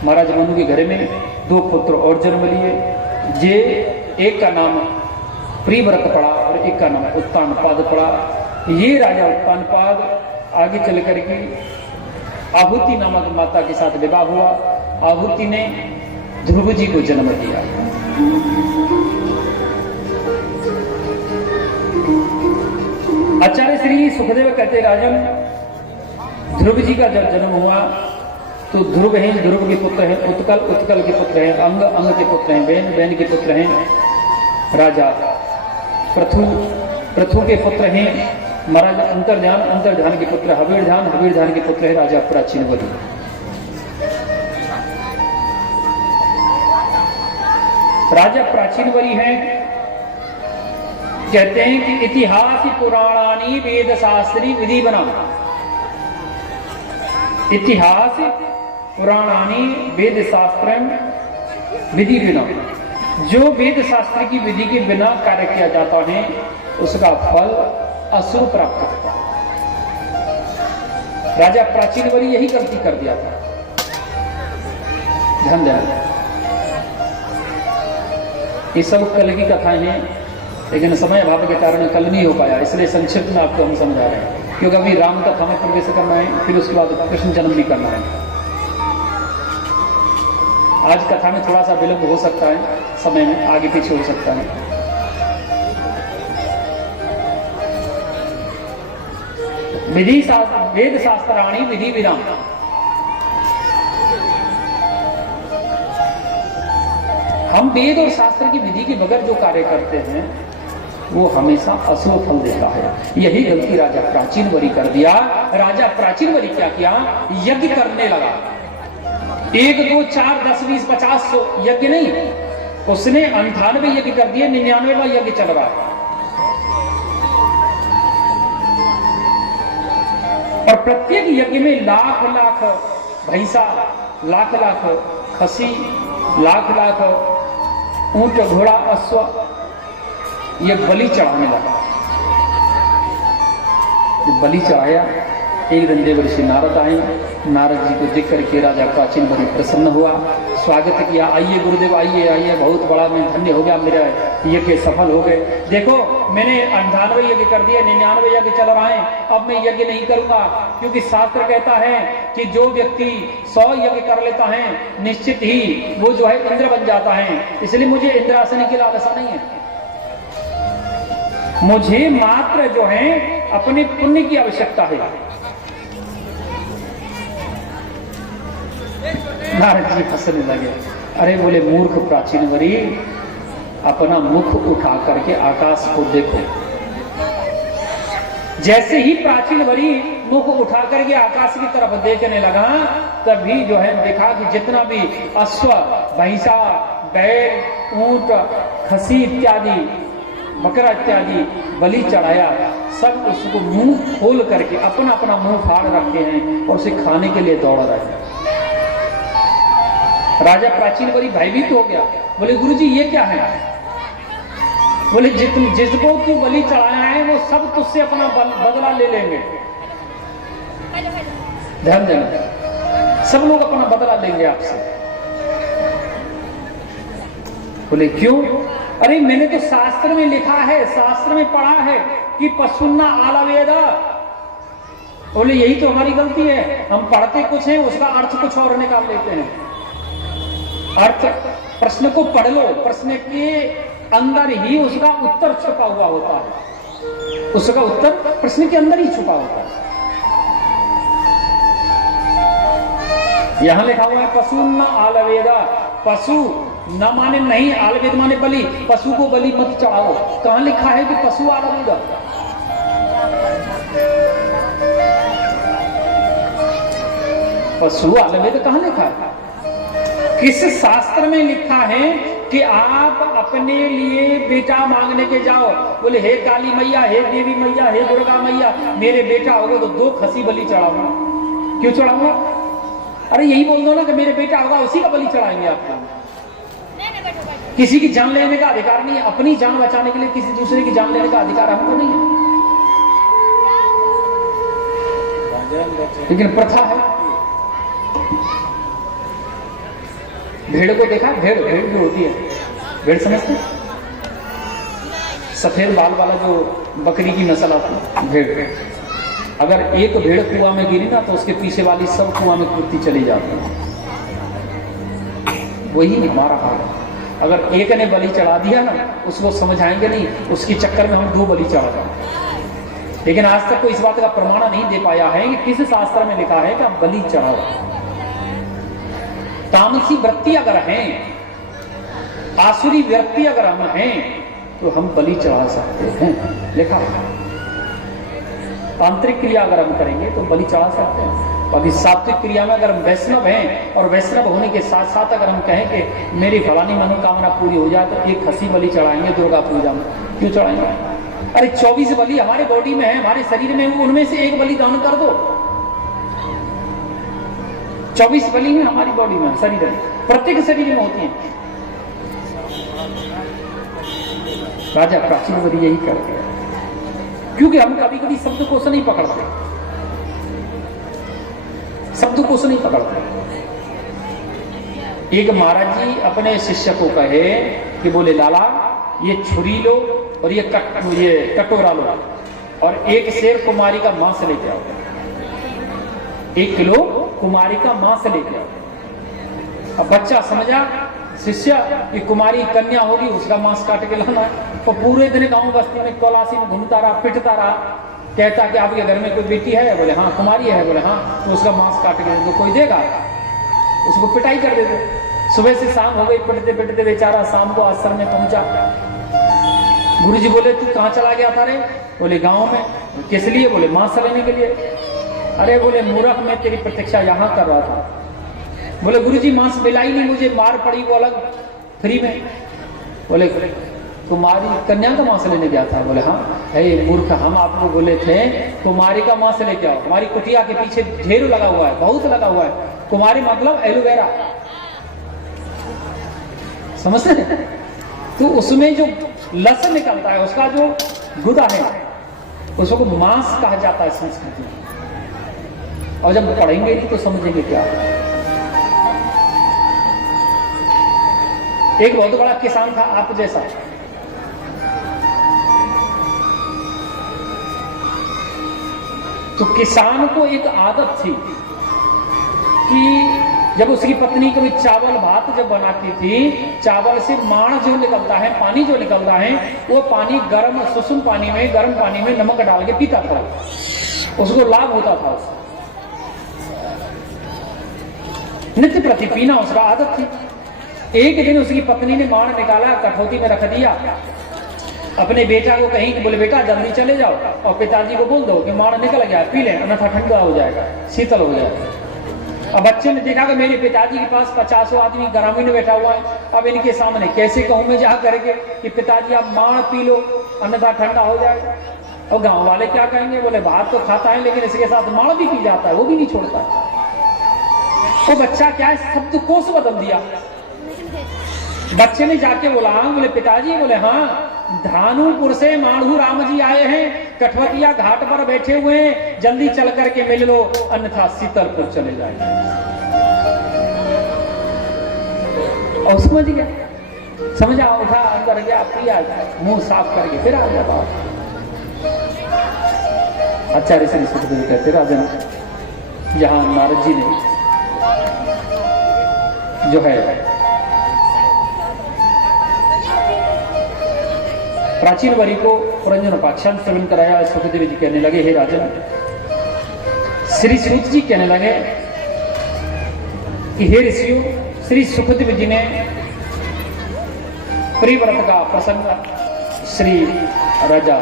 महाराज मनु के घर में 2 पुत्र और जन्म लिए। जे एक का नाम प्रियव्रत पड़ा और एक का नाम उत्तानपाद पड़ा। ये राजा उत्तानपाद आगे चल करके आहुति नामक माता के साथ विवाह हुआ। आहुति ने ध्रुव जी को जन्म दिया। आचार्य श्री सुखदेव कहते राजन ध्रुव जी का जब जन्म हुआ तो ध्रुव हैं, ध्रुव के पुत्र हैं उत्कल, उत्कल के पुत्र हैं अंग, अंग के पुत्र हैं बैन, बैन के पुत्र हैं राजा पृथु, पृथु के पुत्र हैं महाराज अंतर्ध्यान, अंतर्ध्यान के पुत्र हबीरध्यान, हबीरध्यान के पुत्र है राजा प्राचीनवली। राजा प्राचीनवली हैं, कहते हैं कि इतिहास पुराणानी वेद शास्त्री विधि बना। इतिहास पुराणानी वेद शास्त्र विधि बिना, जो वेद शास्त्र की विधि के बिना कार्य किया जाता है उसका फल असुर प्राप्त होता है। राजा प्राचीनवली यही गलती कर दिया था। ध्यान देना, ये सब कल की कथाएं हैं, लेकिन समय अभाव के कारण कल नहीं हो पाया, इसलिए संक्षिप्त में आपको हम समझा रहे हैं। क्योंकि अभी राम कथा में प्रवेश करना है, फिर उसके बाद कृष्ण जन्म भी करना है। आज कथा में थोड़ा सा विलंब हो सकता है, समय में आगे पीछे हो सकता है। विधि शास्त्र वेद शास्त्राणी विधि विधान, हम वेद और शास्त्र की विधि के बगैर जो कार्य करते हैं वो हमेशा असुर फल देता है। यही गलती राजा प्राचीनवली कर दिया। राजा प्राचीनवली क्या किया, यज्ञ करने लगा। 1 2 4 10 20 50 100 यज्ञ नहीं, उसने 98 यज्ञ कर दिए। 99वां यज्ञ चल रहा है और प्रत्येक यज्ञ में लाख लाख भैंसा, लाख लाख खसी, लाख लाख ऊंट घोड़ा अश्व ये बलि चढ़ाने लगा। बलि चढ़ाया, एक दिन देवर्षि नारद आए। नारद जी को देख करके राजा प्राचीनवली प्रसन्न हुआ, स्वागत किया। आइए गुरुदेव, आइए आइए, बहुत बड़ा मैं धन्य हो गया, मेरा यज्ञ सफल हो गए। देखो मैंने 98 यज्ञ कर दिए, 99 यज्ञ चल रहा है, अब मैं यज्ञ नहीं करूंगा, क्योंकि शास्त्र कहता है कि जो व्यक्ति 100 यज्ञ कर लेता है निश्चित ही वो जो है इंद्र बन जाता है। इसलिए मुझे इंद्रासन की लालसा नहीं है, मुझे मात्र जो है अपने पुण्य की आवश्यकता है। नारद जी हंसने लगे। अरे बोले मूर्ख प्राचीनवली, अपना मुख उठा करके आकाश को देखो। जैसे ही प्राचीनवली मुख उठा करके आकाश की तरफ देखने लगा, तभी जो है देखा कि जितना भी अश्व, भैंसा, बैल, ऊंट, खसी इत्यादि, बकरा इत्यादि बलि चढ़ाया, सब उसको मुंह खोल करके अपना अपना मुंह फाड़ रखे हैं और उसे खाने के लिए दौड़ रहे हैं। राजा प्राचीनवली भयभीत हो गया। बोले गुरुजी ये क्या है? बोले जिसको तू बलि चढ़ाया है वो सब तुझसे अपना बदला ले लेंगे। ध्यान देना, सब लोग अपना बदला लेंगे आपसे। बोले क्यों? अरे मैंने तो शास्त्र में लिखा है, शास्त्र में पढ़ा है कि पशुन्ना आलवेदा। बोले यही तो हमारी गलती है, हम पढ़ते कुछ है, उसका अर्थ कुछ और निकाल लेते हैं। अर्थ प्रश्न को पढ़ लो, प्रश्न के अंदर ही उसका उत्तर छुपा हुआ होता है, उसका उत्तर प्रश्न के अंदर ही छुपा होता है। यहां लिखा हुआ है पशुन्ना आलवेदा, पशु न माने नहीं, आलवेद माने बलि, पशु को बलि मत चढ़ाओ। कहां लिखा है कि पशु आलवेदा? पशु आलवेद कहां लिखा है? किस शास्त्र में लिखा है कि आप अपने लिए बेटा मांगने के जाओ, बोले हे काली मैया, हे देवी मैया, हे दुर्गा मैया, मेरे बेटा होगा तो 2 खसी बलि चढ़ाऊंगा। क्यों चढ़ाऊंगा? अरे यही बोल दो ना कि मेरे बेटा होगा, उसी का बलि चढ़ाएंगे आपको। किसी की जान लेने का अधिकार नहीं है, अपनी जान बचाने के लिए किसी दूसरे की जान लेने का अधिकार हमको नहीं है, लेकिन प्रथा है। भेड़ को देखा, भेड़ जो होती है, भेड़ समझते, सफेद बाल वाला जो बकरी की नस्ल आती है, भेड़। अगर एक भेड़ कुआं में गिरी ना तो उसके पीछे वाली सब कुआं में कूदती चली जाती है। वही हमारा हाल है। अगर एक ने बलि चढ़ा दिया ना, उसको समझाएंगे नहीं, उसके चक्कर में हम 2 बलि चढ़ा दें। लेकिन आज तक कोई इस बात का प्रमाण नहीं दे पाया है कि किस शास्त्र में लिखा है कि आप बलि चढ़ाओ। तामसी वृत्ति अगर हैं, आसुरी वृत्ति अगर हम हैं, तो हम बलि चढ़ा सकते हैं, लिखा है। तांत्रिक क्रिया अगर हम करेंगे तो बलि चढ़ा सकते हैं। अभी सात्विक क्रिया में अगर हम वैष्णव हैं, और वैष्णव होने के साथ साथ अगर हम कहें कि मेरी फलानी मनोकामना पूरी हो जाए, तो 1 खसी बलि चढ़ाएंगे दुर्गा पूजा में। क्यों चढ़ाएंगे? अरे 24 बलि हमारे बॉडी में है, हमारे शरीर में, उनमें से 1 बलि दान कर दो। 24 बलि है हमारी बॉडी में, शरीर में, प्रत्येक शरीर में होती है। राजा प्राचीन बलि यही करते हैं, क्योंकि हम कभी कभी शब्दकोश नहीं पकड़ते, शब्दकोश नहीं पकड़ते। एक महाराज जी अपने शिष्य को कहे कि बोले लाला, ये छुरी लो और ये कटोरा लो, और 1 शेर कुमारी का मांस लेके आओ, 1 किलो कुमारी का मांस लेके आओ। अब बच्चा समझा, शिष्य की कुमारी कन्या होगी, उसका मांस काट के लाना। तो पूरे दिन गांव बस्ती में कोलासी में घूमता रहा, पिटता रहा, कहता कि आपके घर में कोई बेटी है? बोले हाँ। कुमारी है? बोले हाँ। तो उसका मांस काट के तो कोई देगा? उसको पिटाई कर देते। सुबह से शाम हो गई, पिटते पिटते बेचारा शाम को आश्रम में पहुंचा। गुरुजी बोले तू कहाँ चला गया था रे? बोले गांव में। किस लिए? बोले मांस लेने के लिए। अरे बोले मूर्ख, मैं तेरी प्रतीक्षा यहाँ कर रहा था। बोले गुरुजी मांस मिला ही नहीं, मुझे मार पड़ी वो अलग फ्री में। बोले तुम्हारी कन्या का मांस लेने गया था? बोले हाँ। हे मूर्ख, हम आपको बोले थे कुमारी का मांस लेके आओ। हमारी कुटिया के पीछे ढेर लगा हुआ है, बहुत लगा हुआ है। कुमारी मतलब एलोवेरा, समझते हैं? तो उसमें जो लस निकलता है, उसका जो गुदा है, उसको मांस कहा जाता है संस्कृति में। और जब पढ़ेंगे नहीं तो समझेंगे क्या। एक बहुत बड़ा किसान था आप जैसा, तो किसान को एक आदत थी कि जब उसकी पत्नी कभी चावल भात जब बनाती थी, चावल से माण जो निकलता है, पानी जो निकलता है, वो पानी गर्म सुसुम पानी में, गर्म पानी में नमक डाल के पीता था। उसको लाभ होता था, उसको नित्य प्रति पीना उसका आदत थी। एक दिन उसकी पत्नी ने माण निकाला, कठौती में रख दिया, अपने बेटा को कहीं, बोले बेटा जल्दी चले जाओ और पिताजी को बोल दो कि माण निकल गया, पी ले, अन्यथा ठंडा हो जाएगा, शीतल हो जाएगा। अब बच्चे ने देखा कि मेरे पिताजी के पास 50 आदमी ग्रामीण बैठा हुआ है, अब इनके सामने कैसे कहूं मैं जा करके कि पिताजी आप माण पी लो, अन्यथा ठंडा हो जाएगा। और गांव वाले क्या कहेंगे? बोले भात तो खाता है लेकिन इसके साथ माण भी पी जाता है, वो भी नहीं छोड़ता है। तो बच्चा क्या है, शब्दकोश बदल दिया। बच्चे ने जाके बोला, बोले पिताजी? बोले हाँ, धानुपुर से माढ़ू राम जी आए हैं, कठवतिया घाट पर बैठे हुए हैं, जल्दी चल करके मिल लो, अन्यथा शीतलपुर चले जाएंगे। और समझ गया, समझा, उठा, अंदर गया, पिया, मुंह साफ करके फिर आ गया बाहर। आचार्य श्री सुखदेव कहते राजन, जहां नारद जी ने जो है प्राचीन वरी को पुरंजन उपाख्यान श्रवण कराया, सुखदेव जी कहने लगे, हे राजन, श्री सूत जी कहने लगे कि हे ऋषियों, श्री सुखदेव जी ने प्रियव्रत का प्रसंग श्री राजा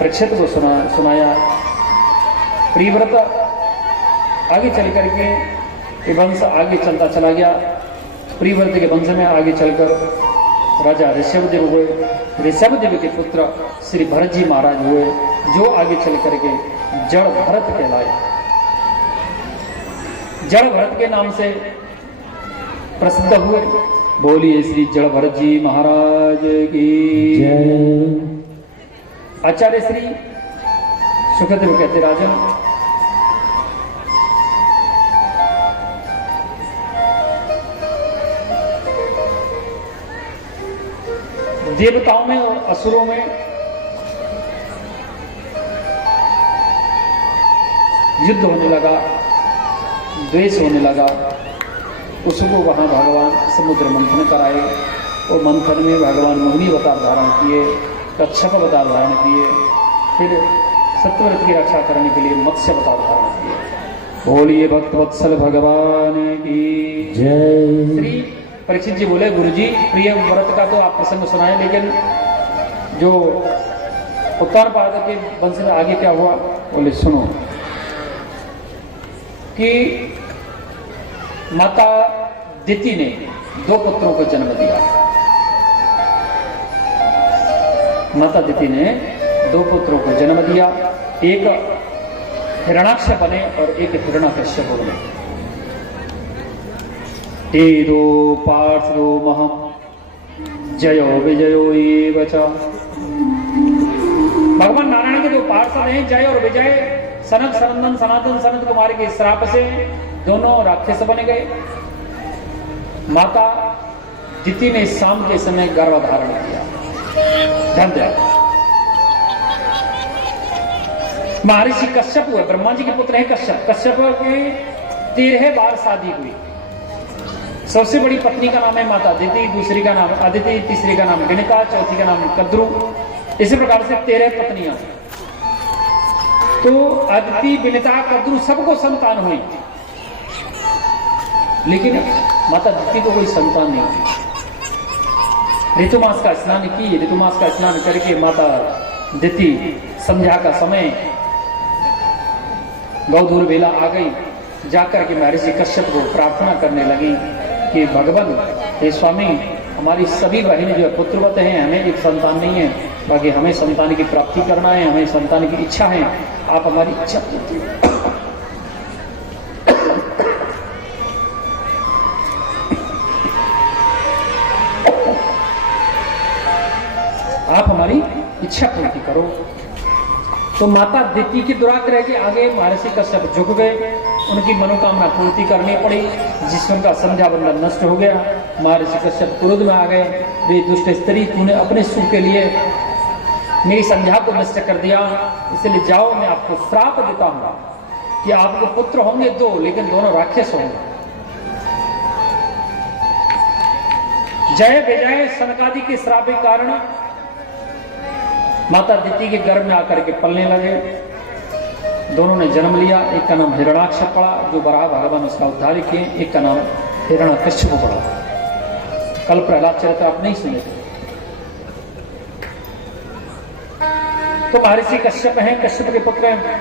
परीक्षित को सुनाया। प्रियव्रत आगे चल करके ये वंश आगे चलता चला गया। प्रियव्रत के वंश में आगे चलकर राजा ऋषभदेव हुए। ऋषभदेव के पुत्र श्री भरत जी महाराज हुए, जो आगे चल करके जड़ भरत कहलाए। जड़ भरत के नाम से प्रसिद्ध हुए। बोलिए श्री जड़ भरत जी महाराज की जय। आचार्य श्री सुखदेव कहते राजन, देवताओं में और असुरों में युद्ध होने लगा, द्वेष होने लगा। उसको वहां भगवान समुद्र मंथन कराए और मंथन में भगवान मोहिनी अवतार धारण किए, कच्छप अवतार धारण किए, फिर सत्यव्रत की रक्षा करने के लिए मत्स्य अवतार धारण किए। बोलिए भक्त वत्सल भगवान की जय। श्री परीक्षित जी बोले, गुरुजी, प्रिय व्रत का तो आप प्रसंग सुनाए, लेकिन जो उत्तानपाद के वंश में आगे क्या हुआ? बोले सुनो कि माता दिति ने 2 पुत्रों को जन्म दिया। माता दिति ने 2 पुत्रों को जन्म दिया, एक हिरणाक्ष बने और एक हिरण्यकश्यप बने। ते 2 पार्षदो महम जयो विजयो एव च। भगवान नारायण के 2 पार्षद हैं, जय और विजय। सनक सनंदन सनातन सनत कुमार के श्राप से दोनों राक्षस बन गए। माता दिति ने शाम के समय गर्भ धारण किया। धन्यवाद। महर्षि कश्यप हुए, ब्रह्मा जी के पुत्र हैं कश्यप। कश्यप के 13 बार शादी हुई। सबसे बड़ी पत्नी का नाम है माता दिति, दूसरी का नाम अदिति, तीसरी का नाम गणिका, चौथी का नाम कद्रु। इसी प्रकार से 13 पत्नियां। तो अदिति, विनिता, कद्रु सबको संतान हुई, लेकिन माता दिति को कोई संतान नहीं हुई। ऋतुमास का स्नान की, ऋतुमास का स्नान करके माता दिति संध्या का समय गौधूर बेला आ गई, जाकर के महर्षि कश्यप को प्रार्थना करने लगी कि भगवान, हे स्वामी, हमारी सभी बहनें जो पुत्रवत हैं, हमें एक संतान नहीं है, बाकी हमें संतान की प्राप्ति करना है, हमें संतान की इच्छा है, आप हमारी इच्छा पूरी आप हमारी इच्छा पूर्ति करो। तो माता दिति की दुराग्रह के आगे महर्षि कश्यप झुक गए, उनकी मनोकामना पूर्ति करनी पड़ी, जिससे उनका संध्या बंधन नष्ट हो गया। महर्षि कश्यप क्रोध में आ गए, वे दुष्ट स्त्री, तूने अपने सुख के लिए मेरी संध्या को नष्ट कर दिया, इसलिए जाओ, मैं आपको श्राप देता हूं कि आपको पुत्र होंगे 2, लेकिन दोनों राक्षस होंगे। जय विजय सनकादि के श्राप के कारण माता दिति के गर्भ में आकर के पलने लगे। दोनों ने जन्म लिया। एक का नाम हिरणाक्ष पड़ा, जो बराह भगवान उसका उद्धार किए। एक का नाम हिरण्यकश्यप पड़ा। कल प्रहलाद चरित्र आप नहीं सुने थे। तो महर्षि कश्यप हैं, कश्यप के पुत्र हैं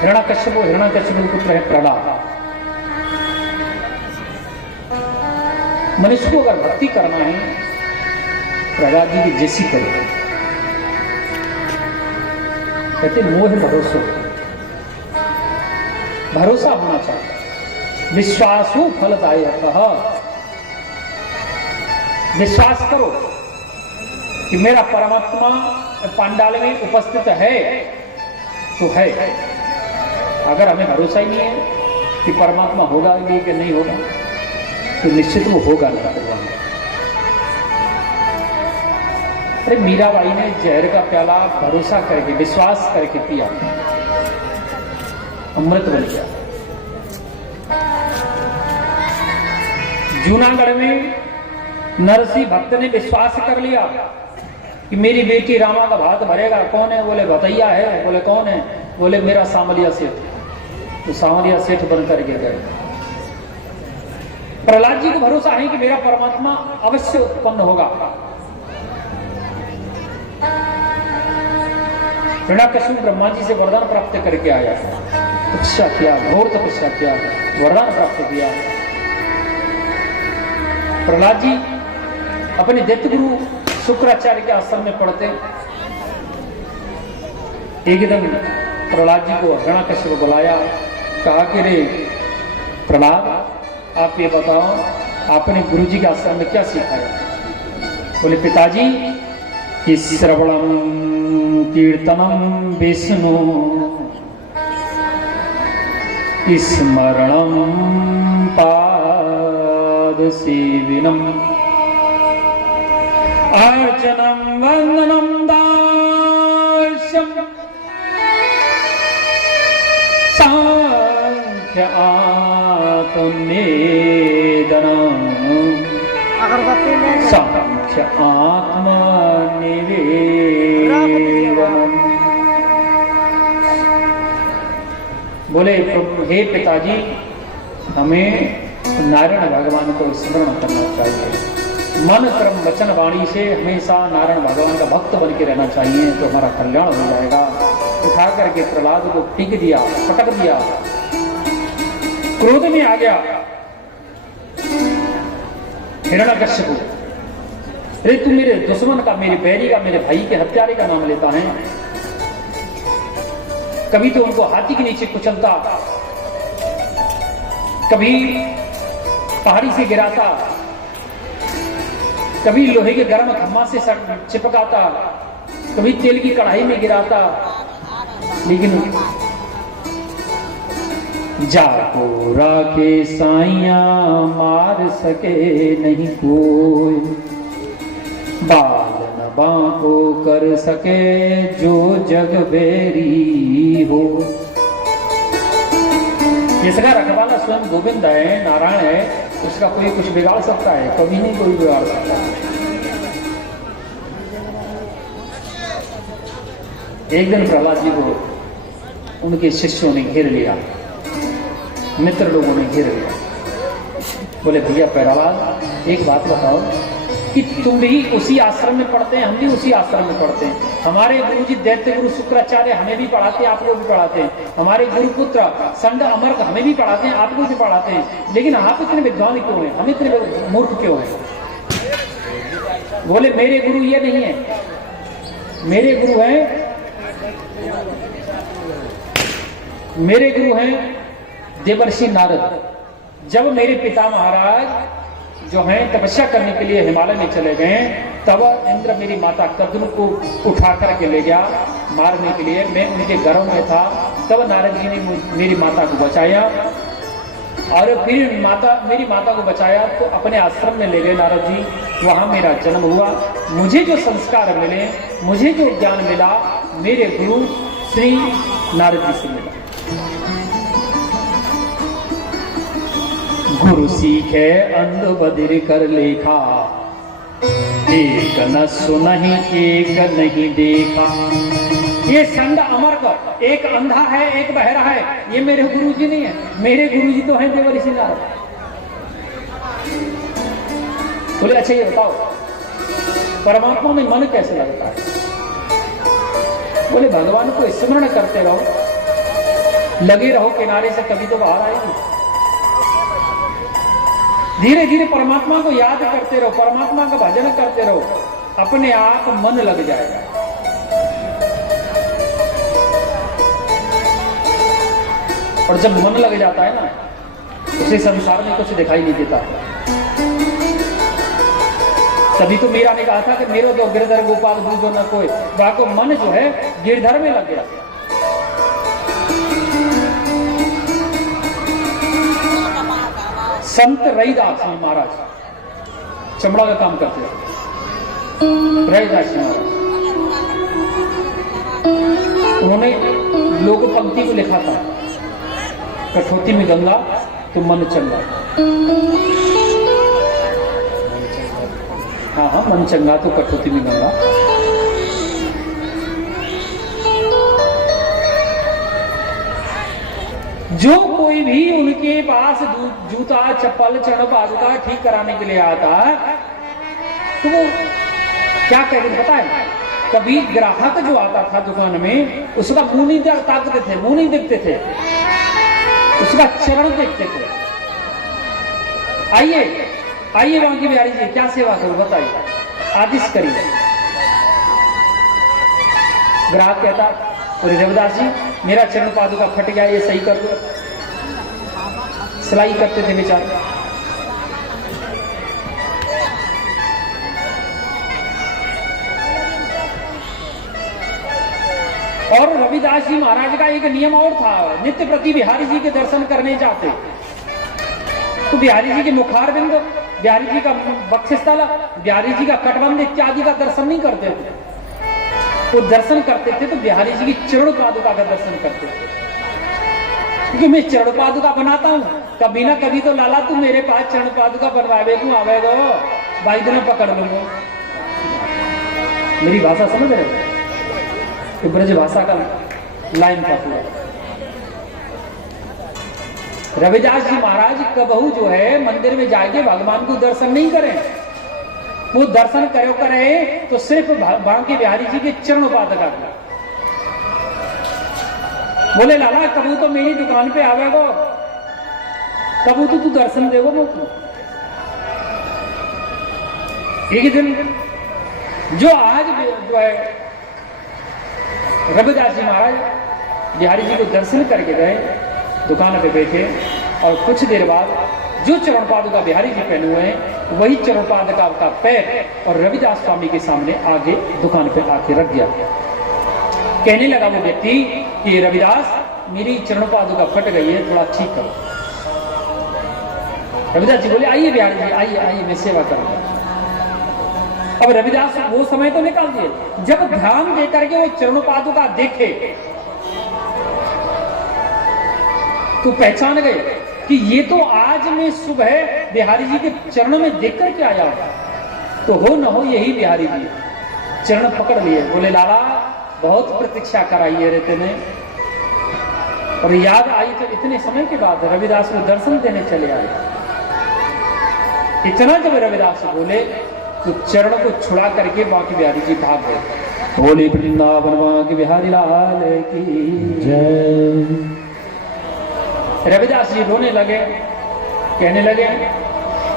हिरण्यकश्यप, हिरण्यकश्यप के पुत्र है प्रहलाद। मनुष्य को अगर भक्ति करना है, प्रहलाद जी की जैसी करो। कहते मोह भरोसा होना चाहिए। विश्वासु फलदायक। विश्वास करो कि मेरा परमात्मा पांडाल में उपस्थित है तो है। अगर हमें भरोसा ही नहीं है कि परमात्मा होगा भी कि नहीं होगा, तो निश्चित वो होगा नहीं। अरे मीराबाई ने जहर का प्याला भरोसा करके विश्वास करके पिया, अमृत बन गया। जूनागढ़ में नरसिंह भक्त ने विश्वास कर लिया कि मेरी बेटी रामा का भात भरेगा। कौन है? बोले भतैया है। बोले कौन है? बोले मेरा सामलिया सेठ। तो सामलिया सेठ बन करके गए। प्रहलाद जी को भरोसा है कि मेरा परमात्मा अवश्य उत्पन्न होगा। हिरण्यकश्यप ब्रह्मा जी से वरदान प्राप्त करके आया, तपस्या किया, घोर तपस्या किया, वरदान प्राप्त किया। प्रहलाद जी अपने दैत्य गुरु शुक्राचार्य के आश्रम में पढ़ते। एकदम प्रहलाद जी को हिरण्यकश्यप बुलाया, कहा कि रे प्रहलाद, आप ये बताओ आपने गुरु जी के आश्रम में क्या सीखा है? बोले पिताजी, कि श्रवणम कीर्तनम विष्णु स्मरणम पाद सेविनम अर्चनम वंदनम दास्यम सांख्य आत्मनिवेदनम अगरबत्ती ले लो। सांख्य आत्मनिवेदनम। बोले हे पिताजी, हमें नारायण भगवान को स्मरण करना चाहिए। मन कर्म वचन वाणी से हमेशा नारायण भगवान का भक्त बन के रहना चाहिए, तो हमारा कल्याण हो जाएगा। उठा करके प्रहलाद को पीक दिया, पटक दिया, क्रोध में आ गया हिरण्यकश्यप। अरे तू मेरे दुश्मन का, मेरे बैरी का, मेरे भाई के हत्यारे का नाम लेता है। कभी तो उनको हाथी के नीचे कुचलता, कभी पहाड़ी से गिराता, कभी लोहे के गर्म खम्मा से चिपकाता, कभी तेल की कढ़ाई में गिराता। लेकिन जाकोरा के साइया मार सके नहीं कोई, बाल न बांको कर सके जो जग बेरी हो। जिसका रखवाला स्वयं गोविंद है, नारायण है, उसका कोई कुछ बिगाड़ सकता है? कभी नहीं कोई बिगाड़ सकता है। एक दिन प्रहलाद जी को उनके शिष्यों ने घेर लिया, मित्र लोगों ने घेर लिया। बोले भैया प्रहलाद, एक बात बताओ कि तुम भी उसी आश्रम में पढ़ते हैं, हम भी उसी आश्रम में पढ़ते हैं। हमारे गुरु जी दैत्य गुरु शुक्राचार्य हमें भी पढ़ाते हैं, आपको भी पढ़ाते हैं। हमारे गुरुपुत्र संड अमर्क हमें भी पढ़ाते हैं, आपको भी पढ़ाते हैं। लेकिन आप इतने विद्वान क्यों हैं, हम इतने मूर्ख क्यों हैं? बोले मेरे गुरु ये नहीं है, मेरे गुरु हैं देवर्षि नारद। जब मेरे पिता महाराज जो हैं तपस्या करने के लिए हिमालय में चले गए, तब इंद्र मेरी माता कद्रु को उठा करके ले गया मारने के लिए। मैं उनके गर्भ में था, तब नारद जी ने मेरी माता को बचाया, और फिर मेरी माता को बचाया तो अपने आश्रम में ले गए नारद जी। वहां मेरा जन्म हुआ, मुझे जो संस्कार मिले, मुझे जो ज्ञान मिला, मेरे गुरु श्री नारद जी से मिला। गुरु सीखे अंध बधिर कर लेखा, एक न सुनहि एक नहीं देखा। ये संड अमर्क, एक अंधा है एक बहरा है, ये मेरे गुरु जी नहीं है। मेरे गुरु जी तो हैं देवर्षि नारद। बोले अच्छा ये बताओ परमात्मा में मन कैसे लगता है? बोले भगवान को स्मरण करते रहो, लगे रहो किनारे से, कभी तो बाहर आएगी। धीरे धीरे परमात्मा को याद करते रहो, परमात्मा का भजन करते रहो, अपने आप मन लग जाएगा। और जब मन लग जाता है ना, उसे संसार में कुछ दिखाई नहीं देता। तभी तो मीरा ने कहा था कि मेरो जो गिरधर गोपाल बूझो न कोई, वहां को मन जो है गिरधर में लग गया। संत रईदास महाराज चमड़ा का काम करते हैं। रविदास जी महाराज, उन्होंने लोक पंक्ति को लिखा था, कठौती में गंगा तो मन चंगा। हाँ हाँ, मन चंगा तो कठौती में गंगा। जो कोई भी उनके पास जूता चप्पल चरण पादुका ठीक कराने के लिए आता तो वो क्या कहते पता है, कभी ग्राहक जो आता था दुकान में उसका मुंह नहीं ताकते थे, मुंह नहीं देखते थे, उसका चरण देखते थे। आइए आइए बांकी बिहारी जी, क्या सेवा करूं बताइए, आदेश करिए। ग्राहक कहता, बोले रविदास जी मेरा चरण पादुका फट गया, ये सही कर दो। सिलाई करते थे बेचारे। और रविदास जी महाराज का एक नियम और था, नित्य प्रति बिहारी जी के दर्शन करने जाते तो बिहारी जी के मुखारबिंद, बिहारी जी का बक्षस्थल, बिहारी जी का कटबंध इत्यादि का दर्शन नहीं करते थे। वो दर्शन करते थे तो बिहारी जी की चरण पादुका का दर्शन करते थे। क्योंकि मैं चरण पादुका बनाता हूं, कभी ना कभी तो लाला तू मेरे पास चरण पादुका बनवावे तू आवेगा, भाई दिन पकड़ लूंगा। मेरी भाषा समझ रहे हो, तो ब्रज भाषा का लाइन का पूरा। रविदास जी महाराज कबहू जो है मंदिर में जाके भगवान को दर्शन नहीं करें, वो दर्शन करे तो सिर्फ बांके बिहारी जी के चरण पादुका का। बोले लाला कबू तो मेरी दुकान पे आवेगो, कबू तो तू दर्शन देगो मुझको। एक दिन जो आज जो है रविदास जी महाराज बिहारी जी को दर्शन करके गए, दुकान पे बैठे और कुछ देर बाद जो चरण पादुका बिहारी जी पहने हुए हैं वही चरण पादुका का पैर और रविदास स्वामी के सामने आगे दुकान पे आके रख दिया। कहने लगा वो व्यक्ति कि रविदास मेरी चरण पादुका फट गई है, थोड़ा ठीक करो। रविदास जी बोले आइए बिहारी जी, आइए आइए मैं सेवा करूंगा। अब रविदास वो समय तो निकाल दिए, जब ध्यान देकर के वो चरण पादुका देखे तो पहचान गए कि ये तो आज मैं सुबह बिहारी जी के चरणों में देख करके आया हूं, तो हो न हो यही बिहारी जी। चरण पकड़ लिए, बोले लाला बहुत प्रतीक्षा कराई है रहते ने, और याद आई तो इतने समय के बाद रविदास को दर्शन देने चले आए। इतना जब रविदास बोले तो चरण को छुड़ा करके बांके बिहारी जी भाग गए। बोले वृंदावन बांके बिहारी लाल की जय। रविदास जी रोने लगे, कहने लगे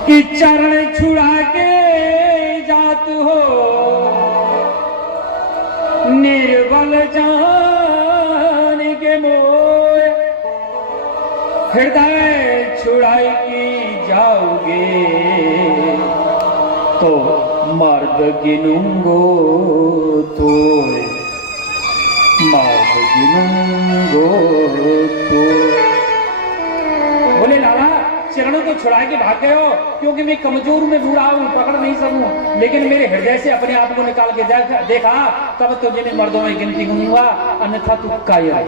कि चरण छुड़ा के जात हो निर्बल जान के मोय, हृदय छुड़ाई की जाओगे तो मर्द गिनूंगो तो, मर्द गिनूंगो तो। बोले लाला चरणों को छुड़ा के भाग गए हो, क्योंकि मैं कमजोर में बूढ़ा हूं, पकड़ नहीं सकूं, लेकिन मेरे हृदय से अपने आप को निकाल के देखा तब तो जिन्हें मर्दों में गिनती होऊंगा, अन्यथा तू कायर।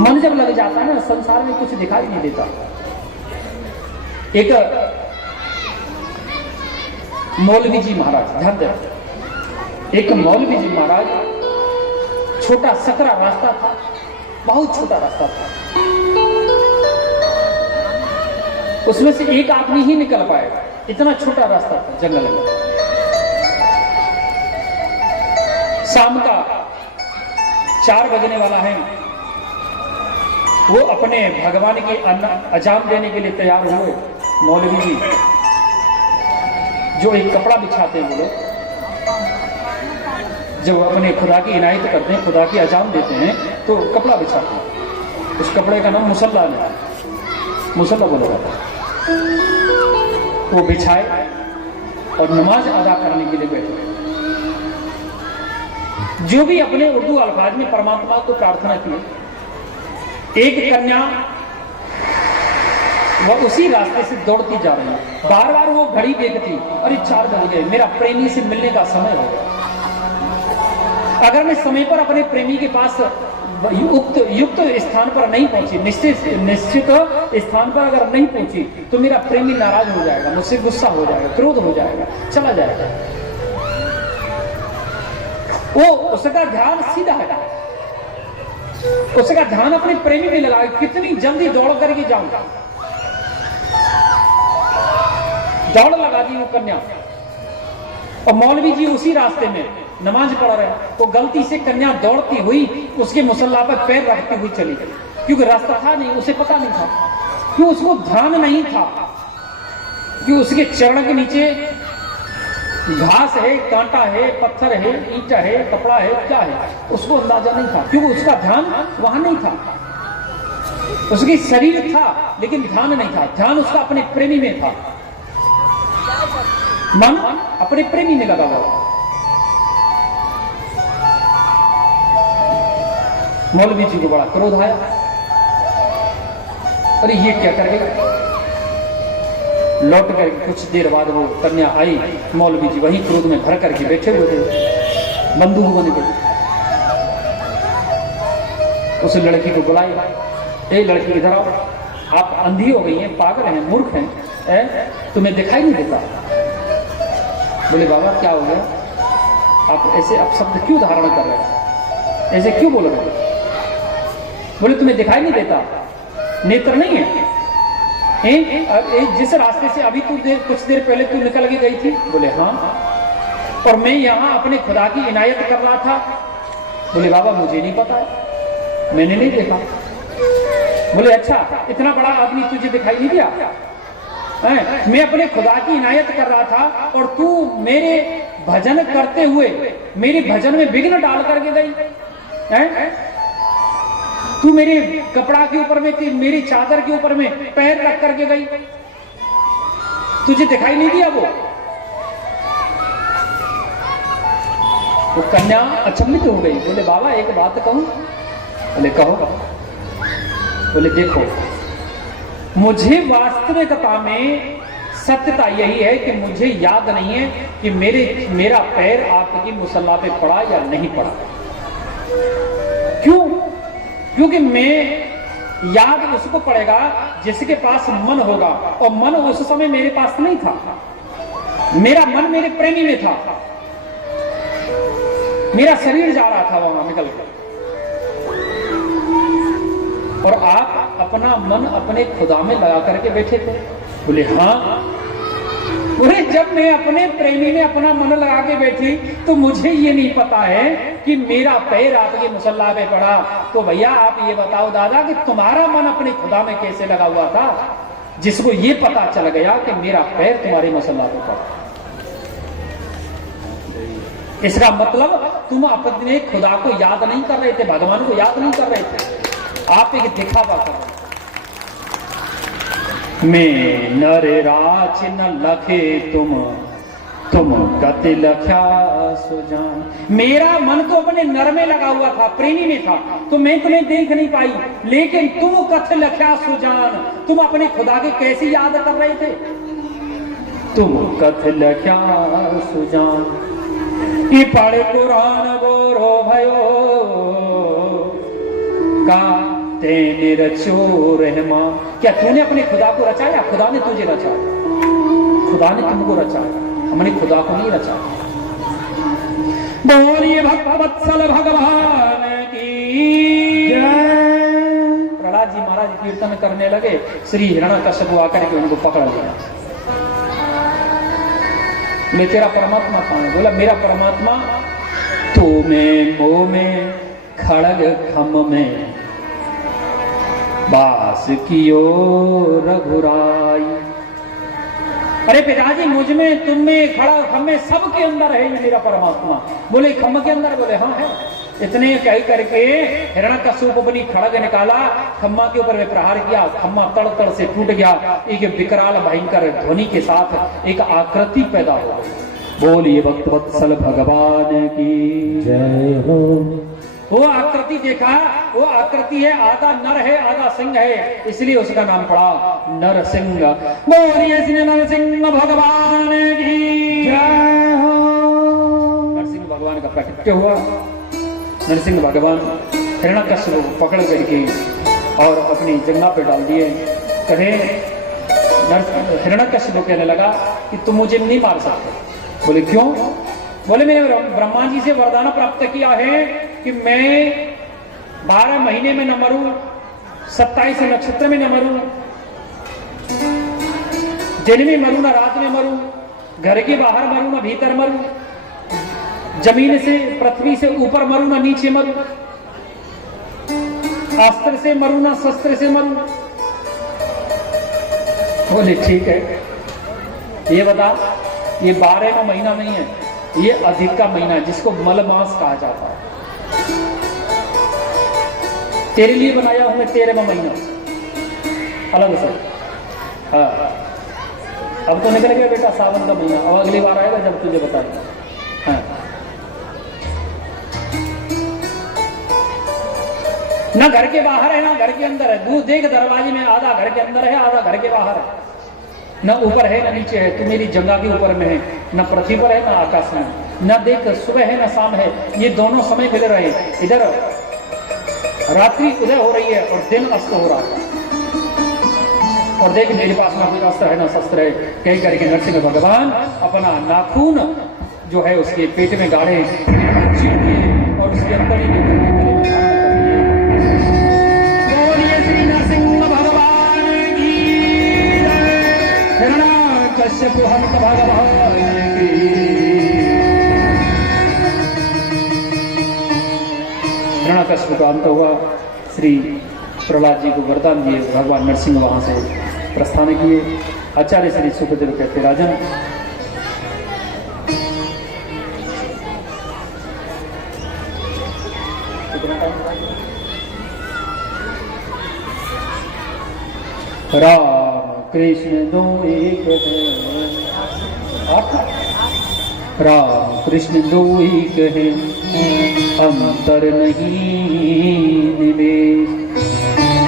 मन जब लग जाता है ना, संसार में कुछ दिखाई नहीं देता। एक मौलवी जी महाराज, ध्यान दे, एक मौलवी जी महाराज, छोटा सकरा रास्ता था, बहुत छोटा रास्ता था, उसमें से एक आदमी ही निकल पाएगा, इतना छोटा रास्ता था जंगल में। शाम का 4 बजने वाला है, वो अपने भगवान के अजाम देने के लिए तैयार हुए। मौलवी जी जो एक कपड़ा बिछाते हैं, वो लोग जब अपने खुदा की इनायत करते हैं, खुदा की अजाम देते हैं तो कपड़ा बिछाते हैं। उस कपड़े का नाम मुसल्ला है, मुसल्ला बोला जाता है। वो बिछाए और नमाज अदा करने के लिए बैठे। जो भी अपने उर्दू अल्फाज में परमात्मा को प्रार्थना की, एक कन्या वह उसी रास्ते से दौड़ती जा रही है। बार बार वो घड़ी देखती, अरे 4 बज गए, मेरा प्रेमी से मिलने का समय हो गया। अगर मैं समय पर अपने प्रेमी के पास युक्त स्थान पर नहीं पहुंची, निश्चित स्थान पर अगर नहीं पहुंची, तो मेरा प्रेमी नाराज हो जाएगा, मुझसे गुस्सा हो जाएगा, क्रोध हो जाएगा, चला जाएगा। वो उसका ध्यान सीधा है, उसका ध्यान अपने प्रेमी में लगा, कितनी जल्दी दौड़ करके जाऊंगा। दौड़ लगा दी वो कन्या, और मौलवी जी उसी रास्ते में नमाज पढ़ रहे हैं। वो गलती से कन्या दौड़ती हुई उसके मुसल्ला पर पैर रखती हुई चली गई, क्योंकि रास्ता था नहीं, उसे पता नहीं था, क्यों उसको ध्यान नहीं था कि उसके चरण के नीचे घास है, कांटा है, पत्थर है, ईंटा है, कपड़ा है, क्या है, उसको अंदाजा नहीं था, क्योंकि उसका ध्यान वहां नहीं था। उसकी शरीर था लेकिन ध्यान नहीं था, ध्यान उसका अपने प्रेमी में था, मन अपने प्रेमी में लगा हुआ। मौलवी जी को बड़ा क्रोध आया, अरे ये क्या करेगा। लौट कर कुछ देर बाद वो कन्या आई, मौलवी जी वहीं क्रोध में भर करके बैठे हुए थे, बंदूक बन गई। उस लड़की को बुलाया, ए लड़की इधर आओ, आप अंधी हो गई हैं, पागल हैं, मूर्ख हैं, तुम्हें दिखाई नहीं देता। बोले बाबा क्या हो गया, आप ऐसे अपशब्द क्यों धारण कर रहे हैं, ऐसे क्यों बोल रहे हैं। बोले तुम्हें दिखाई नहीं देता, नेत्र नहीं है। जिस रास्ते से अभी कुछ देर पहले तू निकल के गई थी। बोले हाँ, और मैं यहाँ अपने खुदा की इनायत कर रहा था। बोले बाबा मुझे नहीं पता है, मैंने नहीं देखा। बोले अच्छा, इतना बड़ा आदमी तुझे दिखाई नहीं दिया। मैं अपने खुदा की इनायत कर रहा था और तू मेरे भजन करते हुए मेरे भजन में विघ्न डाल करके गई। तू मेरे कपड़ा के ऊपर में, मेरी चादर के ऊपर में पैर रख करके गई, तुझे दिखाई नहीं दिया। वो कन्या अचंभित हो गई। बोले बाबा एक बात कहूं। बोले कहो। बोले देखो, मुझे वास्तविकता में सत्यता यही है कि मुझे याद नहीं है कि मेरा पैर आपकी मुसल्ला पे पड़ा या नहीं पड़ा। क्यों? क्योंकि मैं याद उसको पड़ेगा जिसके पास मन होगा, और मन उस समय मेरे पास नहीं था। मेरा मन मेरे प्रेमी में था, मेरा शरीर जा रहा था वहां निकल कर, और आप अपना मन अपने खुदा में लगा करके बैठे थे। बोले हाँ। बोले जब मैं अपने प्रेमी में अपना मन लगा के बैठी तो मुझे ये नहीं पता है कि मेरा पैर आपके मुसल्ला पे पड़ा। तो भैया आप ये बताओ दादा कि तुम्हारा मन अपने खुदा में कैसे लगा हुआ था जिसको ये पता चल गया कि मेरा पैर तुम्हारे मुसल्ला पे पड़ा। इसका मतलब तुम अपने खुदा को याद नहीं कर रहे थे, भगवान को याद नहीं कर रहे थे, आप एक दिखावा कर रहे थे। मैं नर राच न लखे तुम कति लख्या सुजान। मेरा मन तो अपने नर में लगा हुआ था, प्रेमी में था, तो मैं तुम्हें देख नहीं पाई। लेकिन तुम कथ लख्या सुजान, तुम अपने खुदा के कैसे याद कर रहे थे। तुम कथ लख्या सुजान कि पढ़ कुरान गोरो भयो का तेने रचो रहमा। क्या तूने अपने खुदा को रचाया? खुदा ने तुझे रचाया, खुदा ने तुमको रचाया, हमने खुदा को नहीं रचाया। बोलिए भक्तवत्सल भगवान की जय। प्रहलाद जी महाराज कीर्तन करने लगे, श्री हिरण्यकश्यप आकर के उनको पकड़ लिया। बोले तेरा परमात्मा कौन है? बोला मेरा परमात्मा तो में मोह में खड़ग खम में बास कियो रघुराई। अरे पिताजी मुझ में, तुम में, खड़ा खम में, सबके अंदर है ये मेरा परमात्मा। बोले खम के अंदर? बोले हाँ है। इतने कह करके हिरण्यकश्यप अपनी खड़ग निकाला, खम्मा के ऊपर में प्रहार किया, खम्मा तड़ तड़ से टूट गया। एक विकराल भयंकर ध्वनि के साथ एक आकृति पैदा हो गई। बोलिए भक्तवत्सल भगवान की जय हो। वो आकृति देखा, वो आकृति है, आधा नर है आधा सिंह है, इसलिए उसका नाम पड़ा नरसिंह। बोलिए श्री नरसिंह भगवान की जय हो। नरसिंह भगवान का प्रकट हुआ। नरसिंह भगवान हिरण्यकश्यप को पकड़ करके और अपनी जंघा पे डाल दिए। कहे हिरण्यकश्यप कहने लगा कि तुम मुझे नहीं मार सकते। बोले क्यों? बोले मैंने ब्रह्मा जी से वरदान प्राप्त किया है कि मैं 12 महीने में न मरूं, 27 नक्षत्र में न मरूं, दिन में मरूं न रात में मरूं, घर के बाहर मरूं न भीतर मरूं, जमीन से पृथ्वी से ऊपर मरूं न नीचे मरूं, अस्त्र से मरूं न शस्त्र से मरूं। बोले ठीक है, ये बता, ये 12वां महीना नहीं है, ये अधिक का महीना है जिसको मलमास कहा जाता है। तेरे लिए बनाया हूं मैं 13वां महीना अलग से। हाँ, अब तो निकल गया बेटा सावन का महीना, अब अगली बार आएगा जब तुझे बताएगा। हाँ, ना घर के बाहर है ना घर के अंदर है। दूर देख दरवाजे में, आधा घर के अंदर है आधा घर के बाहर है, न ऊपर है न नीचे है, तू मेरी जगह के ऊपर में है, न पृथ्वी पर है न आकाश में, न देख सुबह है न शाम है, ये दोनों समय मिल रहे हैं। इधर रात्रि उदय हो रही है और दिन अस्त हो रहा है, और देख मेरे पास ना कोई अस्त्र है ना शस्त्र है। कह करके नरसिंह भगवान अपना नाखून जो है उसके पेट में गाड़े और उसके अंदर ही कश्यप हंत भगवान की। हिरण्यकश्यप का अंत हुआ। श्री प्रहलाद जी को वरदान दिए, भगवान नरसिंह वहां से प्रस्थान किए। आचार्य श्री सुखदेव कहते राजन, राम कृष्ण दो एक है, राम कृष्ण दो एक है, अंतर नहीं निवेश,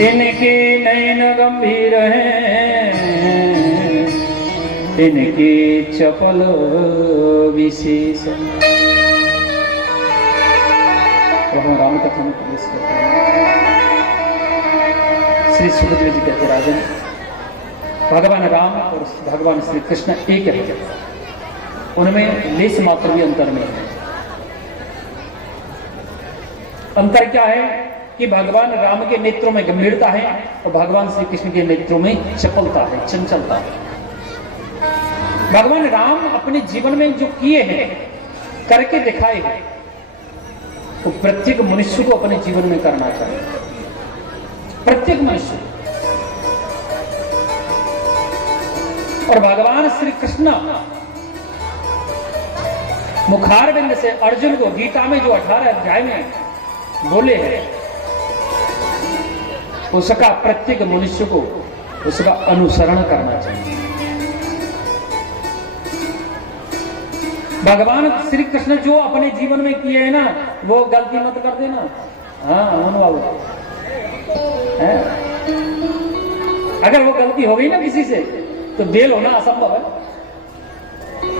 इनके नयन गंभीर हैं, इनके चपल विशेष। हम राम कथा में प्रवेश करते हैं। श्री सुखदेव जी कहते राजन, भगवान राम और भगवान श्री कृष्ण एक है, उनमें लेस मात्र भी अंतर नहीं है। अंतर क्या है कि भगवान राम के नेत्रों में गंभीरता है और भगवान श्री कृष्ण के नेत्रों में चपलता है, चंचलता है। भगवान राम अपने जीवन में जो किए हैं, करके दिखाए हैं, तो प्रत्येक मनुष्य को अपने जीवन में करना चाहिए। प्रत्येक मनुष्य। और भगवान श्री कृष्ण मुखारविंद से अर्जुन को गीता में जो 18 अध्याय में बोले हैं, उसका प्रत्येक मनुष्य को उसका अनुसरण करना चाहिए। भगवान श्री कृष्ण जो अपने जीवन में किए हैं ना, वो गलती मत कर देना। हाँ अमन बाबू, अगर वो गलती हो गई ना किसी से तो बेल होना असंभव है,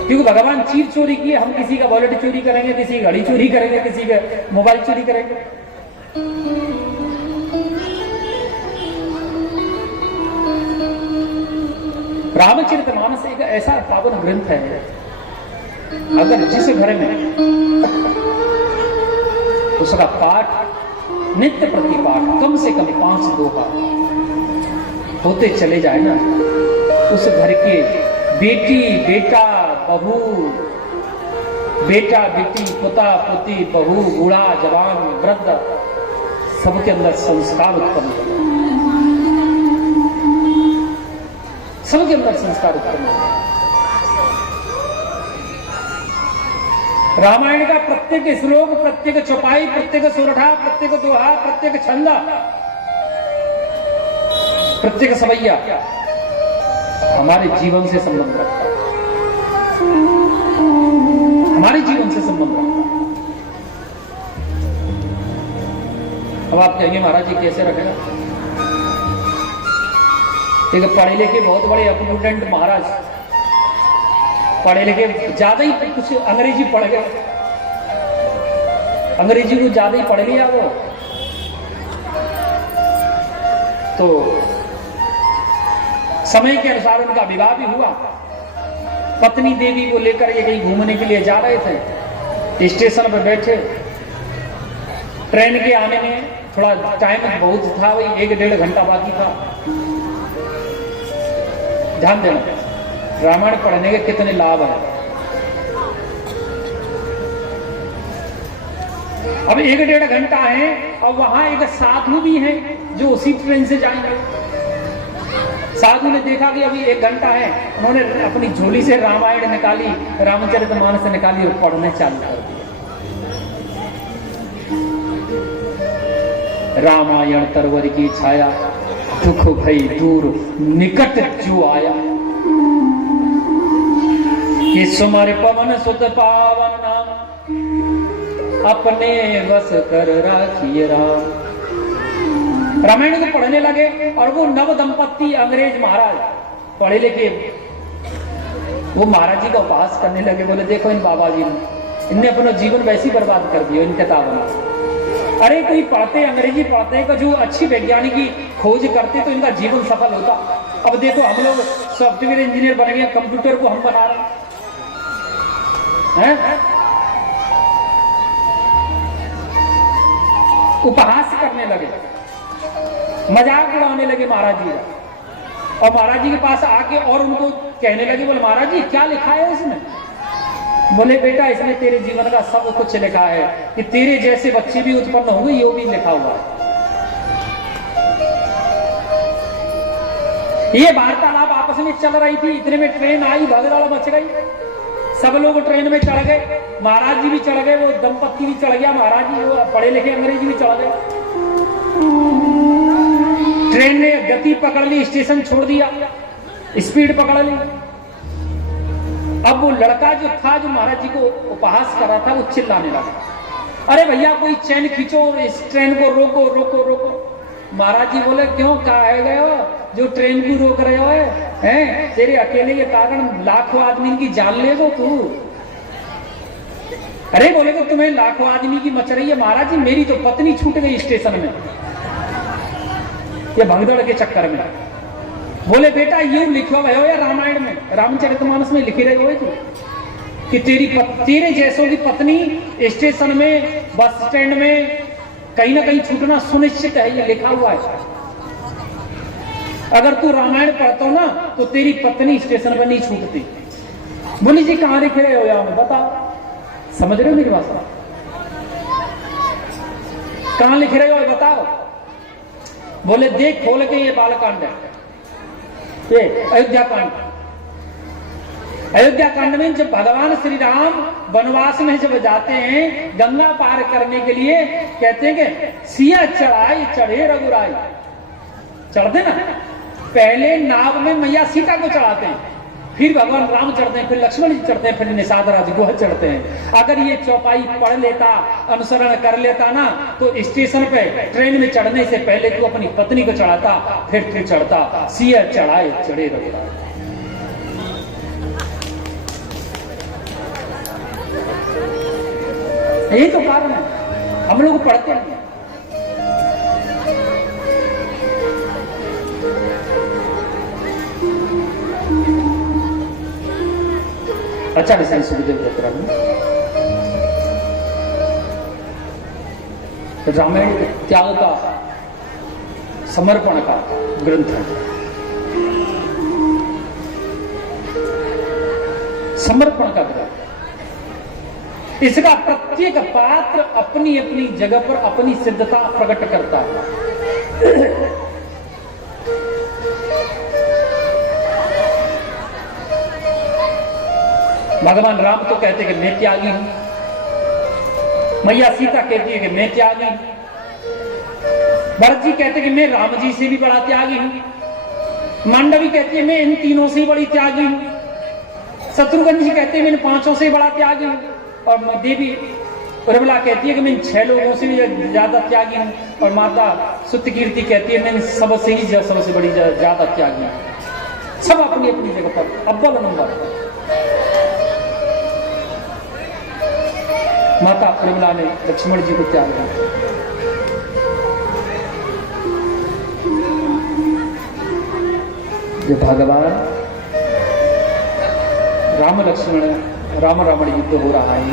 क्योंकि भगवान चीज चोरी किए, हम किसी का वॉलेट चोरी करेंगे, किसी की घड़ी चोरी करेंगे, किसी का मोबाइल चोरी करेंगे। रामचरितमानस एक ऐसा पावन ग्रंथ है, अगर जिस घर में उसका पाठ नित्य प्रति पाठ कम से कम 5 दोहा होते चले जाए ना, उस घर के बेटी बेटा बहू, बेटा बेटी पोता पोती बहू बूढ़ा जवान वृद्ध सबके अंदर संस्कार उत्पन्न होगा, सबके अंदर संस्कार उत्पन्न होगा। रामायण का प्रत्येक श्लोक, प्रत्येक चौपाई, प्रत्येक सोरठा, प्रत्येक दोहा, प्रत्येक छंद, प्रत्येक सवैया हमारे जीवन से संबंध रखता है, हमारे जीवन से संबंध रखता है। अब आप कहेंगे महाराज जी कैसे रखेगा? एक पढ़े लिखे बहुत बड़े अकाउंटेंट महाराज, पढ़े लिखे ज्यादा ही कुछ अंग्रेजी पढ़ गए, अंग्रेजी को ज्यादा ही पढ़ लिया वो, तो समय के अनुसार उनका विवाह भी हुआ। पत्नी देवी को लेकर ये कहीं घूमने के लिए जा रहे थे, स्टेशन पर बैठे, ट्रेन के आने में थोड़ा टाइम बहुत था, वही 1-1.5 घंटा बाकी था। ध्यान देना, रामायण पढ़ने के कितने लाभ हैं। अब 1-1.5 घंटा है और वहां एक साधु भी हैं जो उसी ट्रेन से जाएंगे। साधु ने देखा कि अभी 1 घंटा है, उन्होंने अपनी झोली से रामायण निकाली, रामचरितमानस निकाली और पढ़ने चालू कर दिया। रामायण तरवर की छाया, दुख भई दूर निकट जो आया, कि सुमर पवन सुत पावन नाम, अपने वस कर राखिए राम। रामायण को पढ़ने लगे और वो नव दंपत्ति अंग्रेज महाराज पढ़े लिखे, वो महाराज जी का उपहास करने लगे। बोले देखो इन बाबा जी ने, इनने अपना जीवन वैसे ही बर्बाद कर दिया इन किताबों में। अरे कोई पढ़ते अंग्रेजी पढ़ते का जो अच्छी वैज्ञानिक की खोज करते तो इनका जीवन सफल होता। अब देखो हम लोग सॉफ्टवेयर इंजीनियर बन गए, कंप्यूटर को हम बना रहे हैं। उपहास करने लगे, मजाक उड़ाने लगे महाराज जी का, और महाराज जी के पास आके और उनको कहने लगे, बोले महाराज जी क्या लिखा है इसमें? बोले बेटा इसमें तेरे जीवन का सब कुछ लिखा है, कि तेरे जैसे बच्चे भी उत्पन्न होंगे, ये भी लिखा हुआ है। ये वार्तालाप आपस में चल रही थी, इतने में ट्रेन आई, भगदड़ मच गई, सब लोग ट्रेन में चढ़ गए, महाराज जी भी चढ़ गए, वो दंपत्ति भी चढ़ गया, महाराज जी वो पढ़े लिखे अंग्रेजी भी चढ़ गए। ट्रेन ने गति पकड़ ली, स्टेशन छोड़ दिया, स्पीड पकड़ ली। अब वो लड़का जो था, जो महाराज जी को उपहास कर रहा था, वो चिल्लाने लगा, अरे भैया कोई चैन खींचो, इस ट्रेन को रोको रोको रोको। महाराज जी बोले क्यों, कहा गए हो जो ट्रेन को रोक रहे हो हैं? तेरे अकेले के कारण लाखों आदमी की जान ले दो तू। अरे बोले तो तुम्हें लाखों आदमी की मच रही है। महाराज जी मेरी तो पत्नी छूट गई स्टेशन में, ये भगदड़ के चक्कर में। बोले बेटा यूं लिखो हुआ है या रामायण में, रामचरितमानस में लिखे रहे हो कि तेरे जैसों की पत्नी स्टेशन में, बस स्टैंड में कहीं ना कहीं छूटना सुनिश्चित है, ये लिखा हुआ है। अगर तू रामायण पढ़ता हो ना तो तेरी पत्नी स्टेशन पर नहीं छूटती। बोली जी कहां लिख रहे हो यार, बताओ, समझ रहे हो मेरी भाषा? कहां लिख रहे हो बताओ। बोले देख खोल के, ये बालकांड है, ये अयोध्या कांड। अयोध्या कांड में जब भगवान श्री राम वनवास में जब जाते हैं गंगा पार करने के लिए, कहते हैं कि सिया चढ़ाई चढ़े रघुराई, चढ़ते ना, पहले नाव में मैया सीता को चढ़ाते हैं, फिर भगवान राम चढ़ते हैं, फिर लक्ष्मण जी चढ़ते हैं, फिर निषाद राज गुह चढ़ते हैं। अगर ये चौपाई पढ़ लेता, अनुसरण कर लेता ना, तो स्टेशन पे ट्रेन में चढ़ने से पहले तू अपनी पत्नी को चढ़ाता, फिर तू चढ़ता, सिया चढ़ाए चढ़े रघुराई। यही तो कारण है, हम लोग पढ़ते हैं। अच्छा विषय सुखदेव यात्रा में रामायण त्याग का, समर्पण का ग्रंथ है। समर्पण का ग्रंथ, इसका प्रत्येक पात्र अपनी अपनी जगह पर अपनी सिद्धता प्रकट करता है। भगवान राम तो कहते कि मैं त्यागी हूं, मैया सीता कहती है कि मैं त्यागी हूं, भरत जी कहते कि मैं राम जी से भी बड़ा त्यागी हूं, मांडवी कहती है मैं इन तीनों से बड़ी त्यागी हूं, शत्रुघ्न जी कहते हैं मैं इन 5 से बड़ा त्यागी हूं, और देवी उर्मिला कहती है कि मैं 6 लोगों से भी ज्यादा त्यागी हूं, और माता सुतकीर्ति कहती है मैं सबसे ही सबसे बड़ी ज्यादा त्यागी हूं। सब अपनी अपनी जगह पर अव्वल नंबर। माता उर्मिला ने लक्ष्मण जी को त्याग दिया। जो भगवान राम लक्ष्मण रावण युद्ध हो रहा है,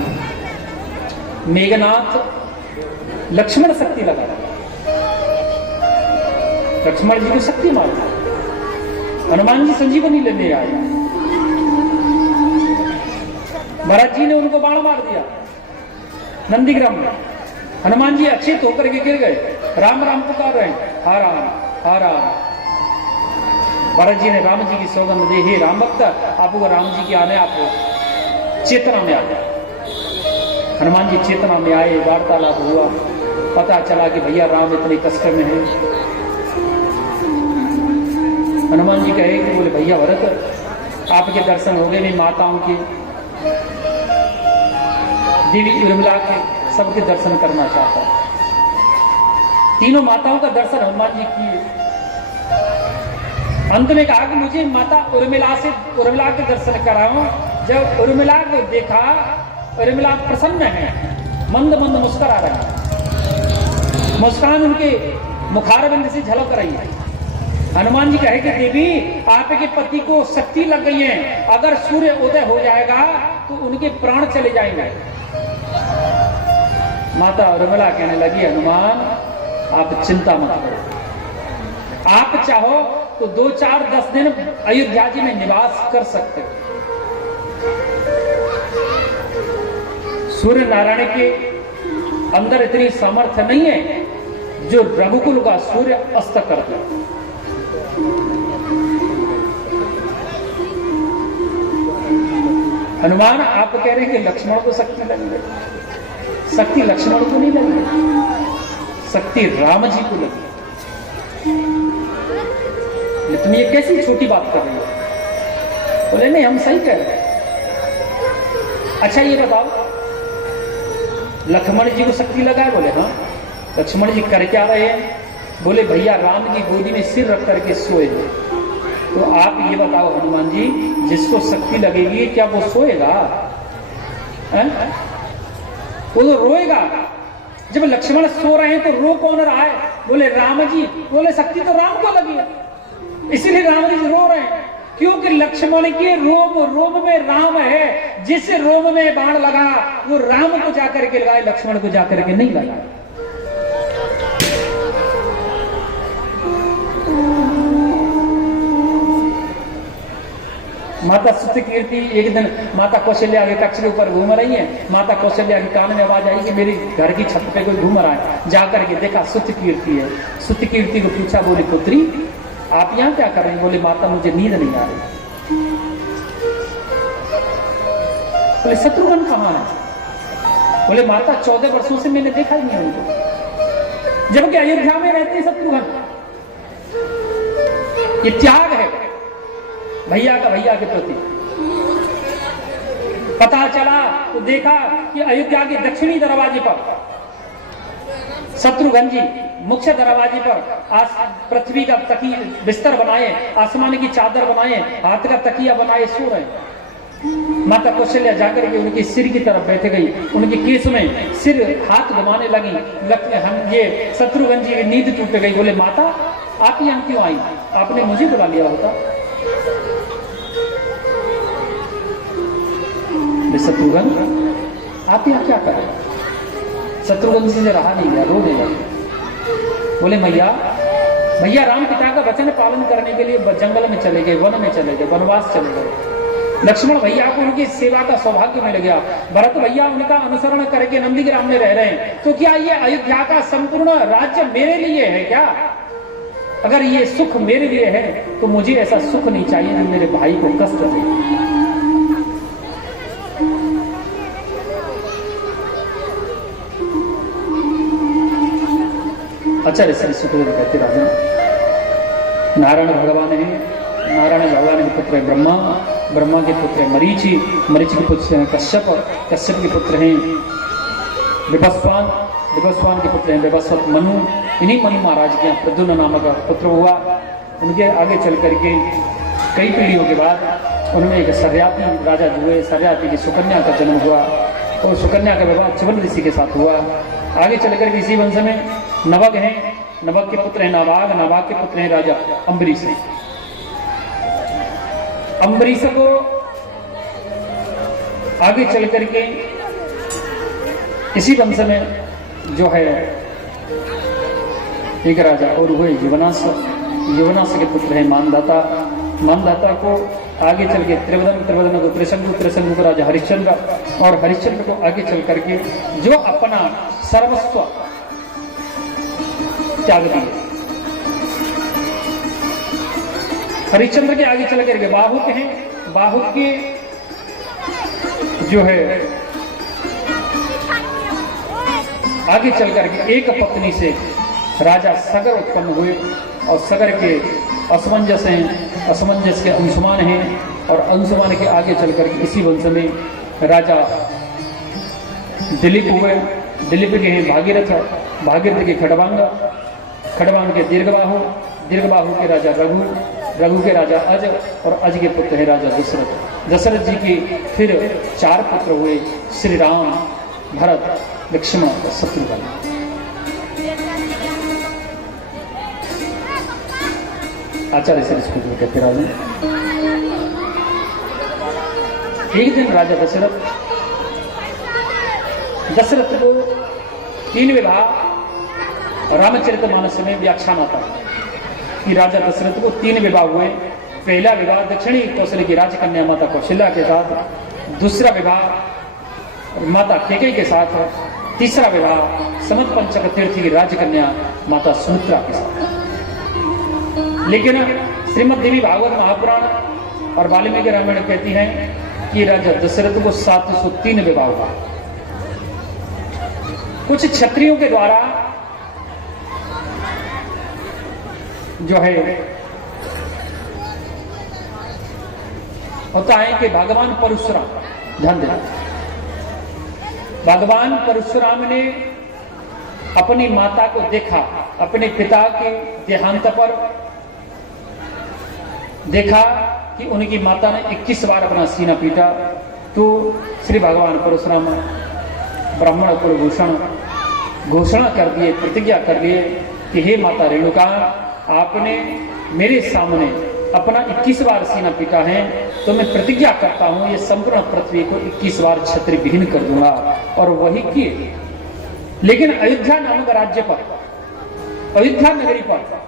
मेघनाथ लक्ष्मण शक्ति लगा रहा है, लक्ष्मण जी को शक्ति मारता, हनुमान जी संजीवनी लेने आए, भरत जी ने उनको बाण मार दिया नंदीग्राम में, हनुमान जी अक्षित होकर के गिर गए, राम राम पुकार रहे हैं, हा राम हा राम। भरत जी ने राम जी की सौगंध दी, हे राम भक्त आपको राम जी के आने आप चेतना में आ गए। हनुमान जी चेतना में आए, वार्तालाप हुआ, पता चला कि भैया राम इतने कष्ट में है। हनुमान जी कहे कि बोले भैया भरत आपके दर्शन हो गए, मैं माताओं के देवी उर्मिला के सबके दर्शन करना चाहता हूं। तीनों माताओं का दर्शन हनुमान जी किए। अंत में कहा कि मुझे माता उर्मिला के दर्शन कराओ। जब उर्मिला को देखा, उर्मिला प्रसन्न है, मंद मंद मुस्कुरा रहे हैं, मुस्कान उनके मुखारबिंद से झलक रही है। हनुमान जी कहे कि देवी आपके पति को शक्ति लग गई है, अगर सूर्य उदय हो जाएगा तो उनके प्राण चले जाएंगे। माता उर्मिला कहने लगी हनुमान आप चिंता मत करो, आप चाहो तो 2-4-10 दिन अयोध्या जी में निवास कर सकते हो। सूर्य नारायण के अंदर इतनी सामर्थ्य नहीं है जो रघुकुल का सूर्य अस्त कर दे। हनुमान आप कह रहे हैं कि लक्ष्मण को शक्ति लगी है, शक्ति लक्ष्मण को नहीं लगी, शक्ति राम जी को लगी। तुम ये कैसी छोटी बात कर रही हो? बोले नहीं हम सही कह रहे हैं। अच्छा ये बताओ लक्ष्मण जी को शक्ति लगा है? बोले हाँ। लक्ष्मण जी कर क्या रहे हैं? बोले भैया राम की गोदी में सिर रख करके सोए हैं। तो आप ये बताओ हनुमान जी, जिसको शक्ति लगेगी क्या वो सोएगा? वो तो रोएगा। जब लक्ष्मण सो रहे हैं तो रो कौन रहा है? बोले राम जी। बोले शक्ति तो राम को लगी है, इसीलिए राम जी रो रहे हैं, क्योंकि लक्ष्मण के रोम में राम है। जिस रोम में बाण लगा वो राम को जाकर के लगाए, लक्ष्मण को जाकर के नहीं लगा। माता सुतकीर्ति एक दिन माता कौशल्या के कक्ष के ऊपर घूम रही है। माता कौशल्या के कान में आवाज आई कि मेरी घर की छत पे कोई घूम रहा है। जाकर के देखा सुतकीर्ति है। सुतकीर्ति को पूछा, बोली पुत्री आप यहाँ क्या कर रही? बोले माता मुझे नींद नहीं आ रही। बोले शत्रुघ्न कहाँ है? बोले माता 14 वर्षों से मैंने देखा ही नहीं उनको, जबकि अयोध्या में रहते हैं शत्रुघ्न। ये त्याग है भैया का भैया के प्रति। पता चला तो देखा कि अयोध्या के दक्षिणी दरवाजे पर शत्रुघ्न जी मुख्य दरवाजे पर पृथ्वी का तकिया बिस्तर बनाए, आसमान की चादर बनाए, हाथ का तकिया बनाए सो रहे। माता कौशल्या जाकर के उनके सिर की तरफ बैठ गई, उनके केस में सिर हाथ घुमाने लगी। हम ये शत्रुघ्न जी की नींद टूट गई। बोले माता आप यहाँ क्यों आई? आपने मुझे बुला लिया होता। शत्रुघ्न आप यहाँ क्या कर रहे हैं? शत्रुघ्न जी से रहा नहीं गया, रोने लगे। बोले भैया राम पिता का वचन पालन करने के लिए जंगल में चले गए, वन में चले गए, वनवास चले गए। लक्ष्मण भैया को उनकी सेवा का सौभाग्य मिल गया। भरत भैया उनका अनुसरण करके नंदीग्राम में रह रहे हैं। तो क्या ये अयोध्या का संपूर्ण राज्य मेरे लिए है क्या? अगर ये सुख मेरे लिए है तो मुझे ऐसा सुख नहीं चाहिए जो मेरे भाई को कष्ट दे। आचार्य श्री सुखदेव कहते राजा नारायण भगवान है, नारायण भगवान के पुत्र है ब्रह्मा, ब्रह्मा के पुत्र है मरीचि, मरीचि के पुत्र हैं कश्यप, कश्यप के पुत्र हैं विवस्वान के पुत्र हैं विवस्वत मनु। इन्हीं मनु महाराज के यहाँ प्रद्युम्न नामक पुत्र हुआ। उनके आगे चल करके कई पीढ़ियों के बाद उनमें एक सर्याती राजा हुए। सर्याती की सुकन्या का जन्म हुआ और सुकन्या का विवाह च्यवन ऋषि के साथ हुआ। आगे चलकर के इसी वंश में नवग हैं। नवग के पुत्र हैं नाभाग। नाभाग के पुत्र हैं राजा अम्बरीश। अम्बरीश को आगे चल करके इसी वंश में जो है एक राजा और हुए युवनाश। युवनाश के पुत्र हैं मानदाता। मानदाता को आगे चल के त्रिवदन को त्रिशंकु को राजा हरिश्चंद्र। और हरिश्चंद्र को आगे चल करके जो अपना सर्वस्व त्याग दिए। हरिश्चंद्र के आगे चल करके बाहुक हैं। बाहुक के जो है आगे चल करके एक पत्नी से राजा सगर उत्पन्न हुए। और सगर के असमंजस हैं। असमंजस के अंशुमान हैं। और अंशुमान के आगे चल करके इसी वंश में राजा दिलीप हुए। दिलीप के हैं भागीरथ। भागीरथ के खड़वांग। खड़वांग के दीर्घबाहु। दीर्घबाहु के राजा रघु। रघु के राजा अज। और अज के पुत्र है राजा दशरथ। दशरथ जी के फिर 4 पुत्र हुए, श्री राम, भरत, लक्ष्मण और शत्रुघ्न। आचार्य से इसको जो कहते राजा। एक दिन राजा दशरथ को 3 विवाह रामचरितमानस में व्याख्यान आता है कि राजा दशरथ को 3 विवाह हुए। पहला विवाह दक्षिणी कौशल की राजकन्या माता कौशल्या के साथ। दूसरा विवाह माता कैकेयी के साथ। तीसरा विवाह समत पंचक तीर्थ की राजकन्या माता सुमित्रा के साथ। लेकिन श्रीमद् देवी भागवत महापुराण और वाल्मीकि रामायण कहती हैं कि राजा दशरथ को 703 विवाह हुआ। कुछ क्षत्रियों के द्वारा जो है होता है कि भगवान परशुराम, ध्यान देना, भगवान परशुराम ने अपनी माता को देखा। अपने पिता के देहांत पर देखा कि उनकी माता ने 21 बार अपना सीना पीटा। तो श्री भगवान परशुराम ब्राह्मण कुल घोषणा कर दिए, प्रतिज्ञा कर लिए कि हे माता रेणुका, आपने मेरे सामने अपना 21 बार सीना पीटा है, तो मैं प्रतिज्ञा करता हूं ये संपूर्ण पृथ्वी को 21 बार क्षत्रिय विहीन कर दूंगा। और वही किए। लेकिन अयोध्या नामक राज्य पर, अयोध्या नगरी पर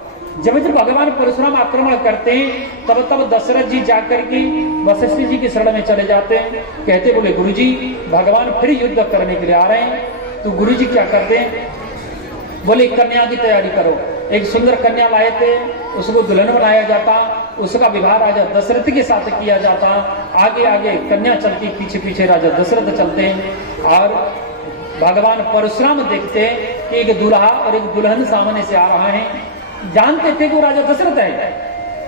जब भगवान परशुराम आक्रमण करते हैं तब दशरथ जी जाकर के वशिष्ठ जी की शरण में चले जाते हैं। कहते बोले गुरुजी भगवान फिर युद्ध करने के लिए आ रहे हैं। तो गुरुजी क्या करते हैं, बोले कन्या की तैयारी करो। एक सुंदर कन्या लाए थे, उसको दुल्हन बनाया जाता, उसका विवाह राजा दशरथ के साथ किया जाता। आगे आगे कन्या चलती, पीछे पीछे राजा दशरथ चलते हैं। और भगवान परशुराम देखते हैं कि एक दूल्हा और एक दुल्हन सामने से आ रहा है। जानते थे कि वो राजा दशरथ है,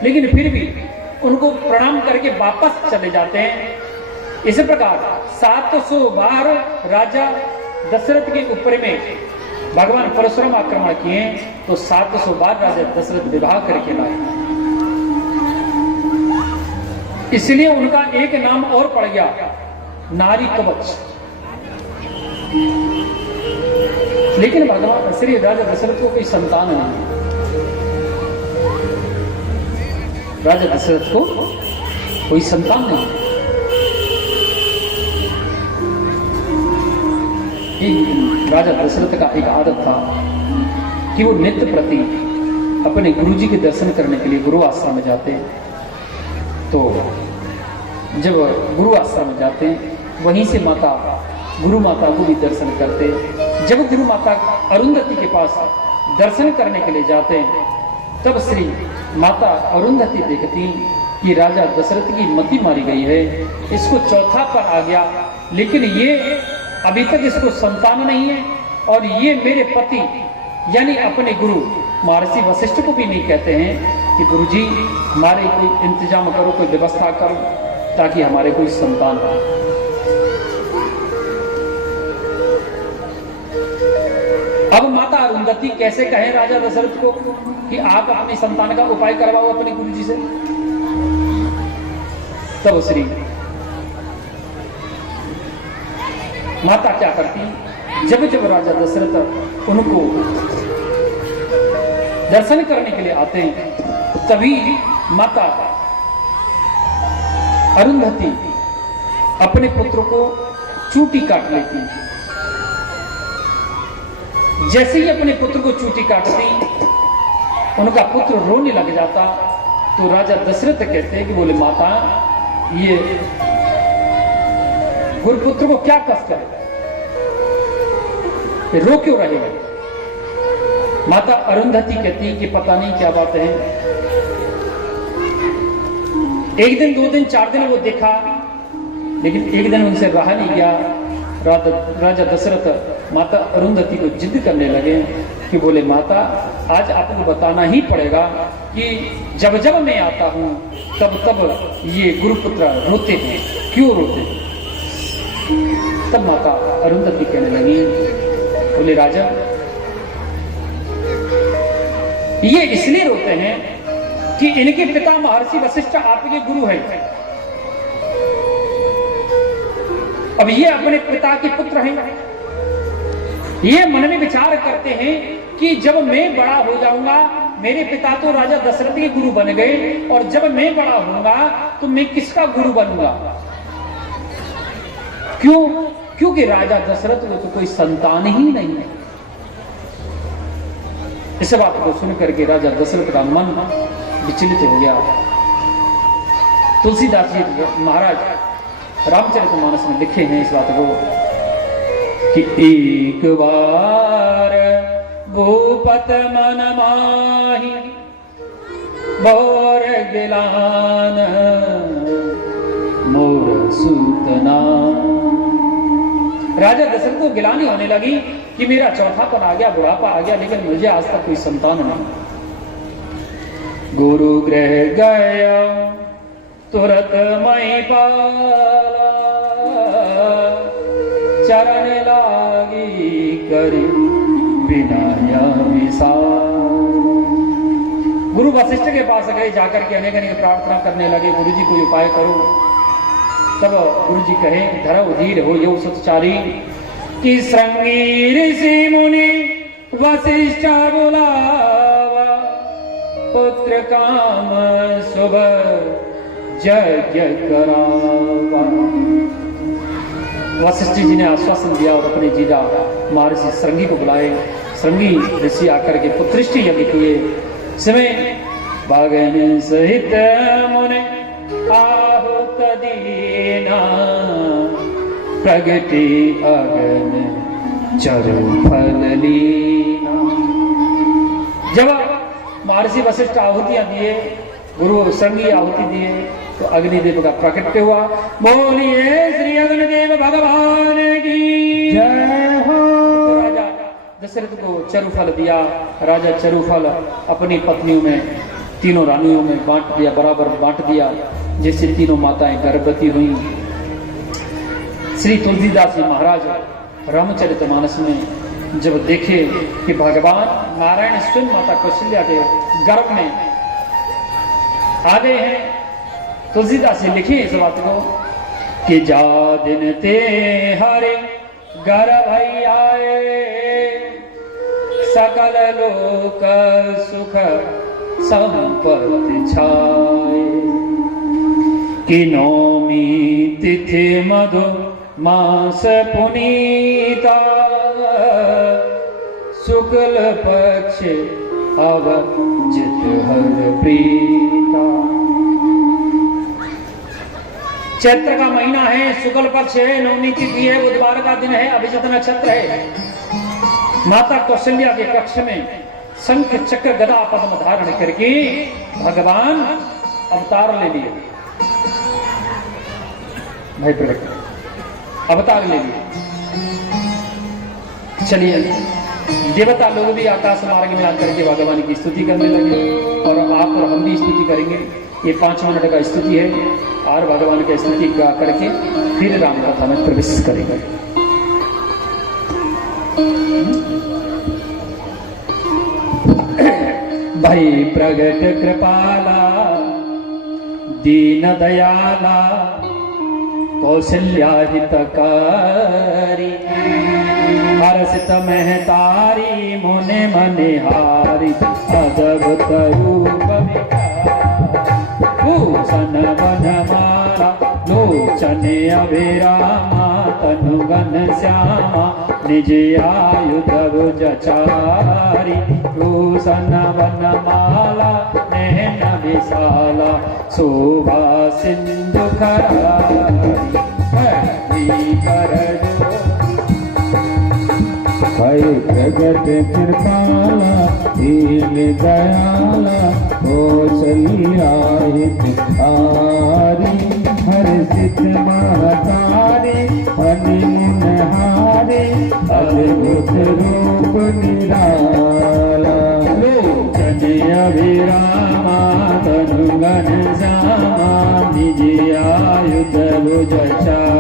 लेकिन फिर भी उनको प्रणाम करके वापस चले जाते हैं। इस प्रकार 700 बार राजा दशरथ के ऊपर में भगवान परशुराम आक्रमण किए, तो 700 बार राजा दशरथ विवाह करके लाए। इसलिए उनका एक नाम और पड़ गया, नारी कवच। लेकिन भगवान श्री राजा दशरथ को कोई संतान नहीं। राजा दशरथ को कोई संतान नहीं। राजा दशरथ का एक आदत था कि वो नित्य प्रति अपने गुरुजी के दर्शन करने के लिए गुरु आश्रम में जाते। तो जब गुरु आश्रम में जाते वहीं से गुरु माता को भी दर्शन करते। जब गुरु माता अरुंधति के पास दर्शन करने के लिए जाते तब श्री माता अरुंधति देखती कि राजा दशरथ की मति मारी गई है, इसको चौथा पर आ गया, लेकिन ये अभी तक इसको संतान नहीं है। और ये मेरे पति यानी अपने गुरु महर्षि वशिष्ठ को भी नहीं कहते हैं कि गुरुजी हमारे कोई इंतजाम करो, कोई व्यवस्था करो ताकि हमारे कोई संतान हो। अब माता अरुंधति कैसे कहे राजा दशरथ को कि आप अपनी संतान का उपाय करवाओ अपने गुरु जी से। तब श्री माता क्या करती, जब जब राजा दशरथ उनको दर्शन करने के लिए आते हैं तभी माता अरुंधति अपने पुत्र को चूटी काट लेती। जैसे ही अपने पुत्र को चूटी काटती उनका पुत्र रोने लग जाता। तो राजा दशरथ कहते हैं कि बोले माता ये गुरुपुत्र को क्या कष्ट है, रो क्यों रहे हैं। माता अरुंधति कहती कि पता नहीं क्या बात है। एक दिन, 2 दिन, 4 दिन वो देखा, लेकिन एक दिन उनसे रहा नहीं गया। राजा दशरथ माता अरुंधति को जिद करने लगे कि बोले माता आज आपको बताना ही पड़ेगा कि जब जब मैं आता हूं तब तब ये गुरुपुत्र रोते हैं, क्यों रोते हैं। तब माता अरुंधति कहने लगी, बोले राजा ये इसलिए रोते हैं कि इनके पिता महर्षि वशिष्ठ आपके गुरु हैं। अब ये अपने पिता के पुत्र हैं। ये मन में विचार करते हैं कि जब मैं बड़ा हो जाऊंगा, मेरे पिता तो राजा दशरथ के गुरु बन गए, और जब मैं बड़ा होऊंगा तो मैं किसका गुरु बनूंगा। क्यों? क्योंकि राजा दशरथ को तो कोई संतान ही नहीं है। इस बात को सुनकर के राजा दशरथ का मन विचलित हो गया। तुलसीदास जी महाराज रामचरितमानस में लिखे हैं इस बात को कि एक बार भूपत मन माही बोर गिलान मोर सूतना। राजा दशरथ को गिलानी होने लगी कि मेरा चौथापन आ गया, बुढ़ापा आ गया, लेकिन मुझे आज तक कोई संतान नहीं। गुरु गृह गया तुरंत मई पाला, चरण लागी करी बिना विसार। गुरु वशिष्ठ के पास गए, जाकर के अनेक अनेक प्रार्थना करने लगे, गुरु जी कोई उपाय करो। तब गुरु जी कहे धरो धीर हो यो सतचारी कि श्रृंगी ऋषि मुनि वशिष्ठ बुलावा, पुत्र काम शुभ यज्ञ करावा। वशिष्ठ जी ने आश्वासन दिया और अपने जीजा महर्षि श्रृंगी को बुलाए। श्रृंगी ऋषि आकर के पुत्रिष्टि यज्ञ किए। समय भागन सहित मुनि आहुत दीना, प्रगति अगन चरु फल लीना। जब महर्षि वशिष्ठ आहुतियां दिए, गुरु श्रृंगी आहुति दिए, तो अग्निदेव का प्रकट हुआ। बोलिए श्री अग्निदेव भगवान की जय हो। राजा दशरथ को चरुफल दिया। राजा चरुफल अपनी पत्नियों में, तीनों रानियों में बांट दिया, बराबर बांट दिया, जिससे तीनों माताएं गर्भवती हुई। श्री तुलसीदास जी महाराज रामचरितमानस में जब देखे कि भगवान नारायण स्वयं माता कौशल्या के गर्भ में आ गए हैं, तुलसीदास जी लिखे इस बात को कि जा दिन ते हरे गर्भ आए, सकल लोक सुख संपत्ति छाए। कि नौमी तिथि मधु मास पुनीता, शुक्ल पक्ष अवजित हर प्रीता। चैत्र का महीना है, शुक्ल पक्ष है, नवमी तिथि है, बुधवार का दिन है, अभिजित नक्षत्र है। माता कौशल्या के कक्ष में शंख चक्र गदा पद्म धारण करके भगवान अवतार ले लिए। भाई प्रकट अवतार ले लिए। चलिए देवता लोग भी आकाश मार्ग में आकर के भगवान की स्तुति करने लगे, और आप और हम भी स्तुति करेंगे। ये 5 मिनट का स्तुति है, और भगवान की स्तुति गा करके फिर राम कथा में प्रवेश करेंगे। भाई प्रगट कृपाला दीन दयाला कौशल्या हितकारी हर्षित महतारी मुने मनिहारी अद्भुत रूप भूषण वनमाला लोचन अभिरामा तनुगन श्यामा निज आयुध भुजचारी भूषण वनमाला नैन विशाला शोभा सिंधु भाई प्रगट कृपाला दीन दयाला कौशल्या हितकारी हर्षित महतारी हनिमुनहारी अद्भुत रूप निराला लोचन अभिरामा तनुगन श्यामा निज आयुध भुजचारी